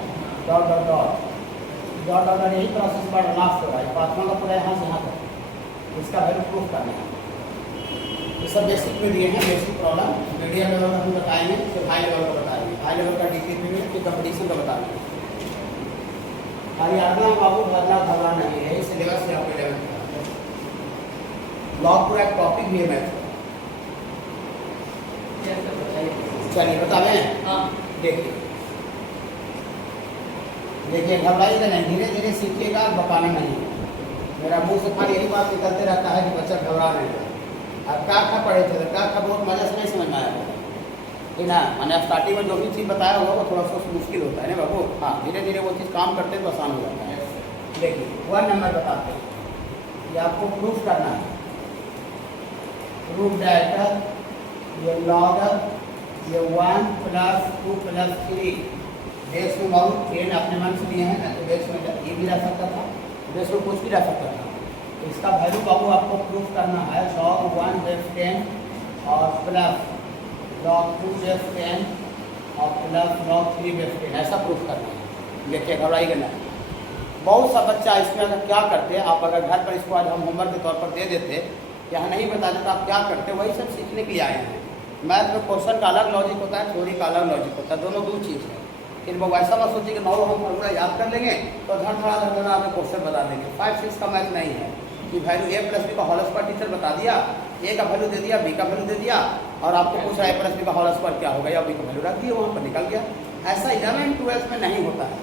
dot dot dot dot dot यही प्रोसेस पर लास्ट हो रहा है। पाँचवा का पूरा यहाँ से यहाँ तक, इसका वैल्यू प्रूफ करना है। ये सब बेसिक में दिए हैं, बेसिक प्रॉब्लम मीडियम लेवल का हम बताएंगे, फिर हाई लेवल का बताएंगे, हाई लेवल का डिग्री फिर कंपटीशन का बताएंगे। हरियाणा बाबू भरना नहीं है, इस सिलेबस से आपके लेवल का लॉग पूरा एक टॉपिक भी है मैथ। चलिए बतावें, देखिए देखिए घबराइएगा नहीं, धीरे धीरे सीखिएगा, बताना नहीं। मेरा मुंह से खाली यही बात निकलते रहता है कि बच्चा घबरा नहीं है। अब क्या क्या पढ़े थे, क्या क्या बहुत मजा से नहीं समझ में आया कि ना, मैंने स्टार्टिंग में जो भी चीज़ बताया होगा वो थोड़ा सा मुश्किल होता है ना बाबू। हाँ, धीरे धीरे वो चीज़ काम करते तो आसान हो जाता है। देखिए 1 नंबर बताते हैं, ये आपको प्रूफ करना है। प्रूफ दैट ये लॉग ये 1 प्लस 2 प्लस 3 बेस में बाबू 10 अपने मन से लिए हैं, तो बेस में ये भी रह सकता था, बेस में कुछ भी रह सकता था। तो इसका वैल्यू बाबू आपको प्रूफ करना है log 1 बेस 10 और प्लस log 2 बेस 10 और प्लस log 3 बेस 10, ऐसा प्रूफ करना है। देखिए घबराइएगा ना, बहुत सा बच्चा इसमें अगर क्या करते, आप अगर घर पर इसको आज हम होमवर्क के तौर पर दे देते, यहाँ नहीं बता देता आप क्या करते, वही सब सीखने के लिए आए हैं। मैथ में क्वेश्चन का अलग लॉजिक होता है, थ्योरी का अलग लॉजिक होता है, दोनों दो चीज़ है। फिर वो वैसा मत सोचिए कि 9 हम फॉर्मूला याद कर लेंगे तो धड़धड़ा आपको क्वेश्चन बता देंगे। 5-6 का मैथ नहीं है कि वैल्यू ए प्लस बी का होल स्क्वायर टीचर बता दिया, ए का वैल्यू दे दिया, बी का वैल्यू दे दिया, और आपको पूछ रहा है ए प्लस बी का होल स्क्वायर क्या होगा, या बी का वैल्यू रख दिया, वहाँ पर निकल गया। ऐसा 11-12 में नहीं होता है।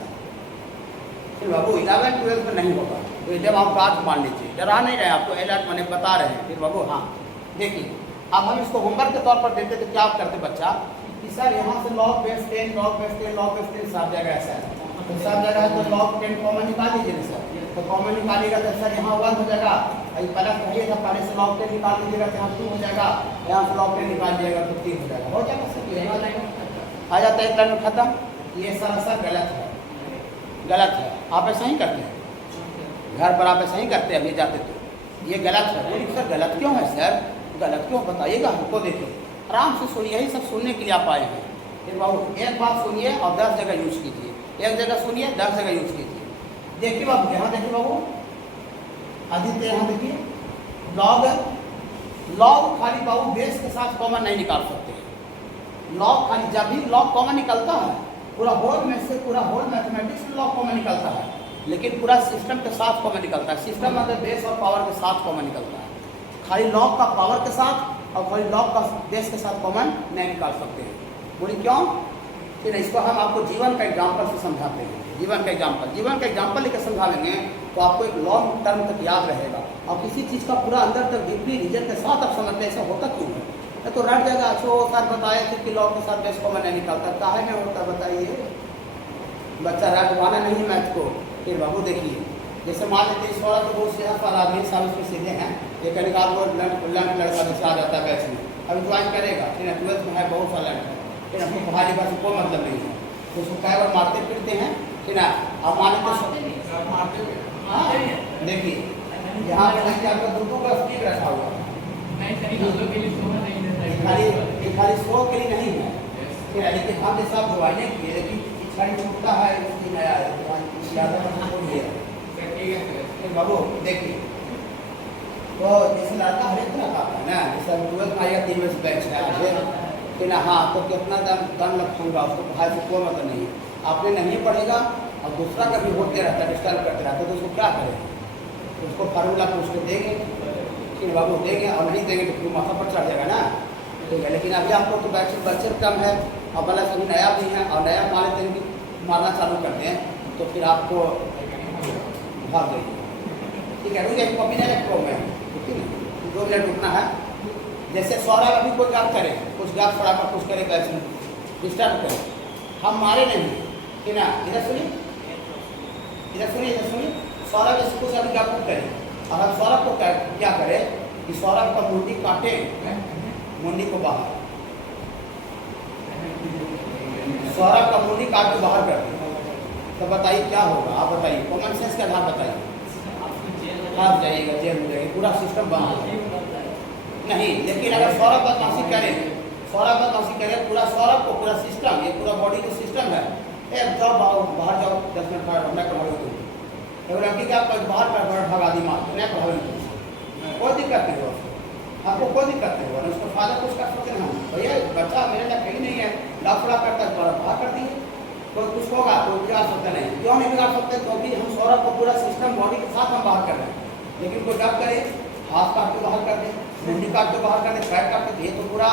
फिर बाबू 11-12 में नहीं होगा, तो जब आप बात मान लीजिए, डरा नहीं रहे आपको, अलर्ट मैंने बता रहे हैं। फिर बाबू हाँ देखिए, अब हम इसको होमवर्क के तौर पर देते तो क्या करते बच्चा कि सर यहाँ से log base 10 log base 10 log base 10 सब जगह ऐसा है, तो सब जगह है तो log 10 कॉमन निकाल लीजिए सर, तो कॉमन निकालिएगा तो सर यहाँ 1 हो जाएगा, प्लस कहिए था पहले से log 10 निकाल लीजिएगा तो यहाँ 2 हो जाएगा, यहाँ से log 10 निकाल लीजिएगा तो 3 हो जाएगा, हो जाएगा सर। आ जाता है एक लाइन में खत्म। ये सर गलत है, गलत है, आप ऐसा ही करते हैं घर पर, आप ऐसा ही करते हैं अभी जाते तो ये गलत है। बोलिए सर गलत क्यों है, सर गलत क्यों बताइएगा हमको। देखिए आराम से सुनिए, यही सब सुनने के लिए आप आए हैं। फिर बाबू एक बात सुनिए और 10 जगह यूज कीजिए। एक जगह सुनिए 10 जगह यूज कीजिए। देखिए बाबू, यहाँ देखिए बाबू आदित्य, यहाँ देखिए लॉग खाली बाबू बेस के साथ कॉमन नहीं निकाल सकते। लॉग खाली जब भी लॉग कॉमन निकलता है, पूरा होल में से पूरा होल मैथमेटिक्स में लॉग कॉमन निकलता है, लेकिन पूरा सिस्टम के साथ कॉमन निकलता है। सिस्टम मतलब बेस और पावर के साथ कॉमन निकलता है। खाली लॉग का पावर के साथ और खाली लॉग का बेस के साथ कॉमन नहीं निकाल सकते हैं। बोली क्यों? फिर इसको हम आपको जीवन का एग्जाम्पल से समझाते हैं। जीवन का एग्जाम्पल लेकर समझाएंगे तो आपको एक लॉन्ग टर्म तक याद रहेगा और किसी चीज़ का पूरा अंदर तक डीपली रीजन के साथ आप समझते हैं ऐसा होता क्यों है। तो रट जाएगा। अच्छो सर बताए थे कि लॉग के साथ बेस कॉमन नहीं निकलता, काहे में होता बताइए? बच्चा रटवाना नहीं है मैथ को। फिर बाबू देखिए, जैसे मान लेते हैं 16 तो बहुत सीधा सवाल आदमी साल उसमें सीधे हैं। एक अधिकार को लंट लड़का जैसे आ जाता है बैच में, अभी ज्वाइन करेगा, फिर 12th में है बहुत सा लंट है, फिर हमको पढ़ाई लिखा से कोई मतलब नहीं है, तो उसको कई बार मारते फिरते हैं कि ना। आप मान लेते हाँ, देखिए यहाँ पे देखिए आपका दूधों का स्टिक रखा हुआ है, खाली शो के लिए नहीं है। फिर लेकिन हम जैसे आप ज्वाइनिंग किए, लेकिन सारी छूटता है उसकी नया बाबू देखिए। तो जैसे लड़का हर एक तरह का है ना, जैसे 12th में आएगा 3 बजे बैच है आगे कि ना, हाँ तो कितना दम रखूँगा, उसको पढ़ाई से कोई मतलब नहीं है। आपने नहीं पढ़ेगा और दूसरा कभी होते रहता है, डिस्टर्ब करते रहता है, तो उसको क्या करें? उसको फार्मूला पूछ के देंगे कि बाबू देंगे, और नहीं देंगे तो फिर माथा पर चढ़ जाएगा ना, ठीक है। लेकिन अभी आपको तो बच्चे कम है और बल्ला सभी नया भी है और नया मारे देंगे मारना चालू करते हैं, तो फिर आपको भाग जाइए, ठीक है। रुकिए, कॉपी नहीं रखो मैं, ठीक है, 2 मिनट रुकना है। जैसे सौरभ अभी कोई गाप करे, कुछ गाप थोड़ा पर कुछ करे, कैसे डिस्टर्ब करे, हम मारे नहीं कि ना। इधर सुनिए, इधर सुनिए, इधर सुनिए। सौरभ जैसे कुछ अभी गाप करे और हम सौरभ को क्या करें कि सौरभ का मुंडी काटे, मुंडी को बाहर, सौरभ का मुंडी काट के बाहर कर दे, तो बताइए क्या होगा? आप बताइए, कॉमन सेंस के आधार बताइए। आप जाइएगा, जेल हो जाएगी, पूरा सिस्टम बंद नहीं। लेकिन अगर सौरभ बदमाशी करे, पूरा सौरभ को पूरा सिस्टम, ये पूरा बॉडी का सिस्टम है, जाओ बाहर जाओ, 10 मिनट मैं प्रभावित हूँ, लड़की का बाहर भगा दी मार, मैं प्रभावित हूँ, कोई दिक्कत नहीं हुआ, आपको कोई दिक्कत नहीं हुआ। उसका फादर कुछ कर सकते हैं, भैया बच्चा मेरे लिए कहीं नहीं है, लाफड़ा करता है, बाहर कर दिए, कोई कुछ होगा तो बिगाड़ सकते नहीं। क्यों नहीं बिगाड़ सकते? क्योंकि हम सौरभ को पूरा सिस्टम बॉडी के साथ हम बाहर कर रहे हैं। लेकिन कोई डब करे, हाथ काट के बाहर कर दे, मुंडी काट के बाहर कर दे, पैर काट के, ये तो पूरा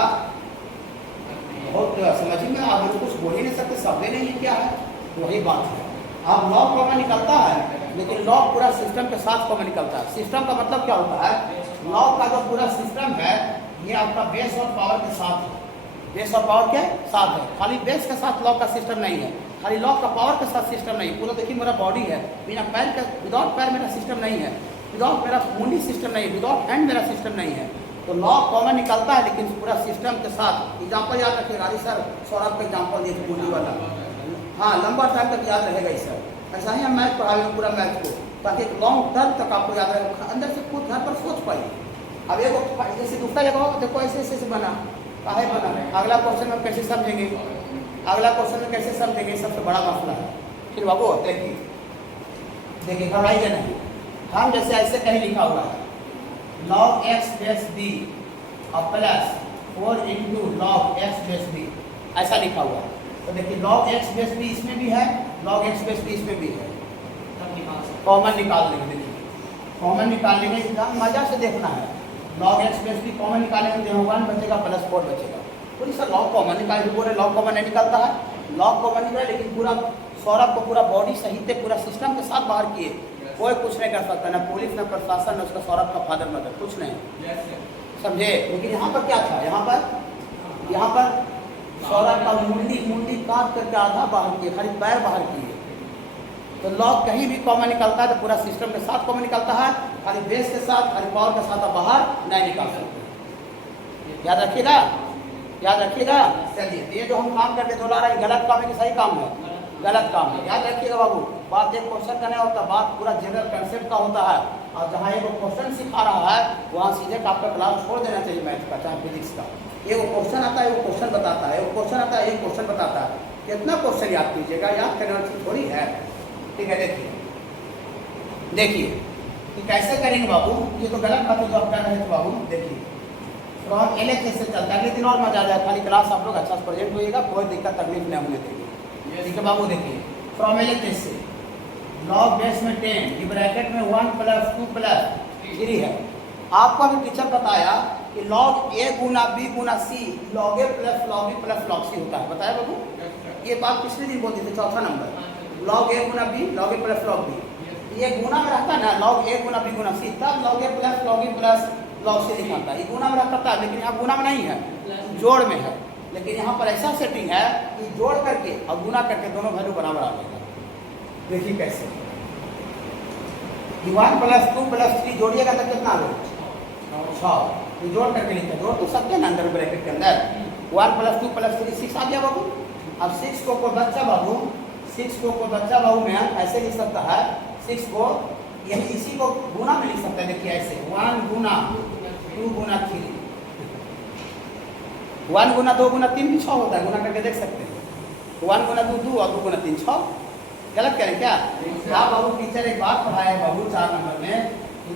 बहुत समझ में आप कुछ बोल ही नहीं सकते, शब्द नहीं है क्या है। तो वही बात है, आप लॉग कॉमन निकलता है, लेकिन लॉग पूरा सिस्टम के साथ कॉमन निकलता है। सिस्टम का मतलब क्या होता है? लॉग का जो पूरा सिस्टम है ये आपका बेस और पावर के साथ है, बेस और पावर के साथ है। खाली बेस के साथ लॉग का सिस्टम नहीं है, खाली लॉग का पावर के साथ सिस्टम नहीं। पूरा देखिए मेरा बॉडी है, बिना पैर के, विदाउट पैर मेरा सिस्टम नहीं है, विदाउट मेरा मुंडी सिस्टम नहीं है, विदाउट हैंड मेरा सिस्टम नहीं है। तो लॉग कॉमन निकलता है, लेकिन पूरा सिस्टम के साथ। एग्जाम्पल याद रखिए, राजी सर सौरभ का एग्जाम्पल दिए थे मुंडी वाला, हाँ लंबा टाइम तक याद रहेगा ये सर। ऐसा ही हम मैथ पढ़ाएंगे पूरा मैथ को, ताकि एक लॉन्ग टर्म तक आपको याद रहे, अंदर से खुद घर पर सोच पाइए। अब एक जैसे दूसरा जगह देखो ऐसे ऐसे बना, काहे बना, अगला क्वेश्चन में कैसे समझेंगे, अगला क्वेश्चन में कैसे समझेंगे, सबसे बड़ा मसला है। फिर बाबू देखिए घबराइए नहीं। हम जैसे ऐसे कहीं लिखा हुआ है log x बेस b और plus 4 into log x base b, ऐसा लिखा हुआ है। तो देखिए log x बेस b इसमें भी है, log x बेस b इसमें भी है, कॉमन निकाल लेंगे। देखिए कॉमन निकालने में एकदम मजा से देखना है। log x base b common निकालेंगे तो 1 बचेगा प्लस 4 बचेगा। पूरी सर लॉग कॉमन निकाले, पूरे लॉग कॉमन नहीं निकलता है, लॉग कॉमन निकला, लेकिन पूरा सौरभ को पूरा बॉडी सहित पूरा सिस्टम के साथ बाहर किए, कोई कुछ नहीं कर सकता, ना पुलिस ना प्रशासन ना उसका सौरभ का फादर मदर, कुछ नहीं, समझे। लेकिन यहाँ पर क्या था, यहाँ पर सौरभ का मुंडी काट करके आधा बाहर किए, खाली पैर बाहर किए। तो लॉग कहीं भी कॉमन निकलता है तो पूरा सिस्टम के साथ कॉमन निकलता है, खाली बेस के साथ, खाली पावर के साथ आप बाहर नहीं निकाल सकते। याद रखिएगा, याद रखिएगा। चलिए ये जो हम काम करते दोला रहा है, गलत काम है कि सही काम है? गलत काम है। याद रखिएगा बाबू, बात एक क्वेश्चन का नहीं होता, बात पूरा जनरल कंसेप्ट का होता है। और जहाँ एक क्वेश्चन सिखा रहा है वहाँ सीधे का आपका क्लास छोड़ देना चाहिए मैथ का चाहे फिजिक्स का। एक क्वेश्चन आता है वो क्वेश्चन बताता है, एक क्वेश्चन आता है एक क्वेश्चन बताता है। कितना क्वेश्चन याद कीजिएगा, याद करने वाली चीज थोड़ी है। ठीक है, देखिए कि कैसे करेंगे बाबू, ये तो गलत बात है जो आप कर रहे थे बाबू। देखिए फ्रॉम LHS से चलता है, अगले दिन और मजा आ जाए, खाली क्लास आप लोग अच्छा से प्रेजेंट होइएगा, कोई दिक्कत तकलीफ नहीं होने देंगे। ठीक है बाबू, देखिए फ्रॉम LHS से लॉग बेस में 10 ये ब्रैकेट में 1 + 2 + 3 है। आपको अभी टीचर बताया कि लॉग ए गुना बी गुना c log a plus log b plus log c होता है, बताया बाबू। ये बात पिछले दिन बोलते थे, चौथा नंबर लॉग ए गुना B log a plus log B. ये गुना में रहता है ना, लॉग ए गुना बी गुना सी, तब log a plus log b plus log c लिखाता है। ये गुना में रहता था, लेकिन यहाँ गुना में नहीं है, जोड़ में है। लेकिन यहाँ पर ऐसा सेटिंग है कि जोड़ करके और गुना करके दोनों वैल्यू बराबर आ जाएगा। देखिए कैसे 1 + 2 + 3 जोड़िएगा तो कितना आ 6। जोड़ करके लिखते जोड़ तो सकते हैं ना अंदर ब्रैकेट के अंदर। 1 + 2 + 3 6 आ गया बाबू। अब 6 को कोई बच्चा बाबू, 6 को कोई बच्चा बाबू में ऐसे लिख सकता है, 6 को यही इसी को गुना में लिख सकता है। देखिए ऐसे 1 गुना 2 गुना 3, 1 गुना 2 गुना 3 भी 6 होता है, गुना करके देख सकते हैं। 1 गुना 2 2 और 2 गुना 3 6। गलत करें क्या? आप बाबू टीचर एक बात पढ़ाए बाबू 4 नंबर में,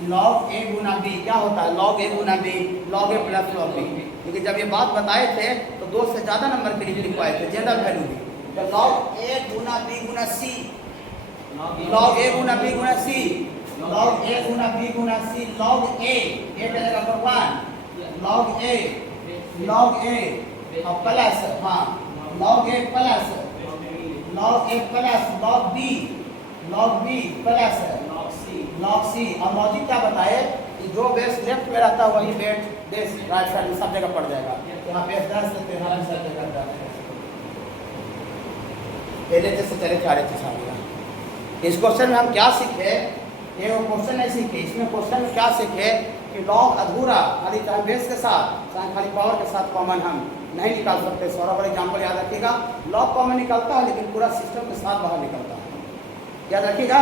लॉग ए गुना बी क्या होता है, लॉग ए गुना B log a plus log B. क्योंकि जब ये बात बताए थे तो 2 से ज़्यादा नंबर के लिए लिखवाए थे, जनरल वैल्यू भी। तो लॉग ए गुना बी गुना सी, लॉग ए गुना बी गुना सी, लॉग ए गुना बी गुना सी, लॉग ए का जगह पर 1, लॉग ए और प्लस, हाँ log a plus log a plus log b plus log c. और लॉजिक क्या बताए कि जो बेस लेफ्ट में रहता है वही बेस राइट साइड में सब जगह पड़ जाएगा। यहाँ बेस 10 देते हैं, यहाँ सब जगह 10। LHS से चले 4 साल। इस क्वेश्चन में हम क्या सीखे, ये वो क्वेश्चन नहीं सीखे। इसमें क्वेश्चन में क्या सीखे कि लॉग अधूरा खाली चाहे बेस के साथ चाहे खाली पावर के साथ कॉमन हम नहीं निकाल सकते। सौरभ और एग्जाम्पल याद रखिएगा, लॉग कॉमन निकलता है लेकिन पूरा सिस्टम के साथ बाहर निकलता है, याद रखिएगा।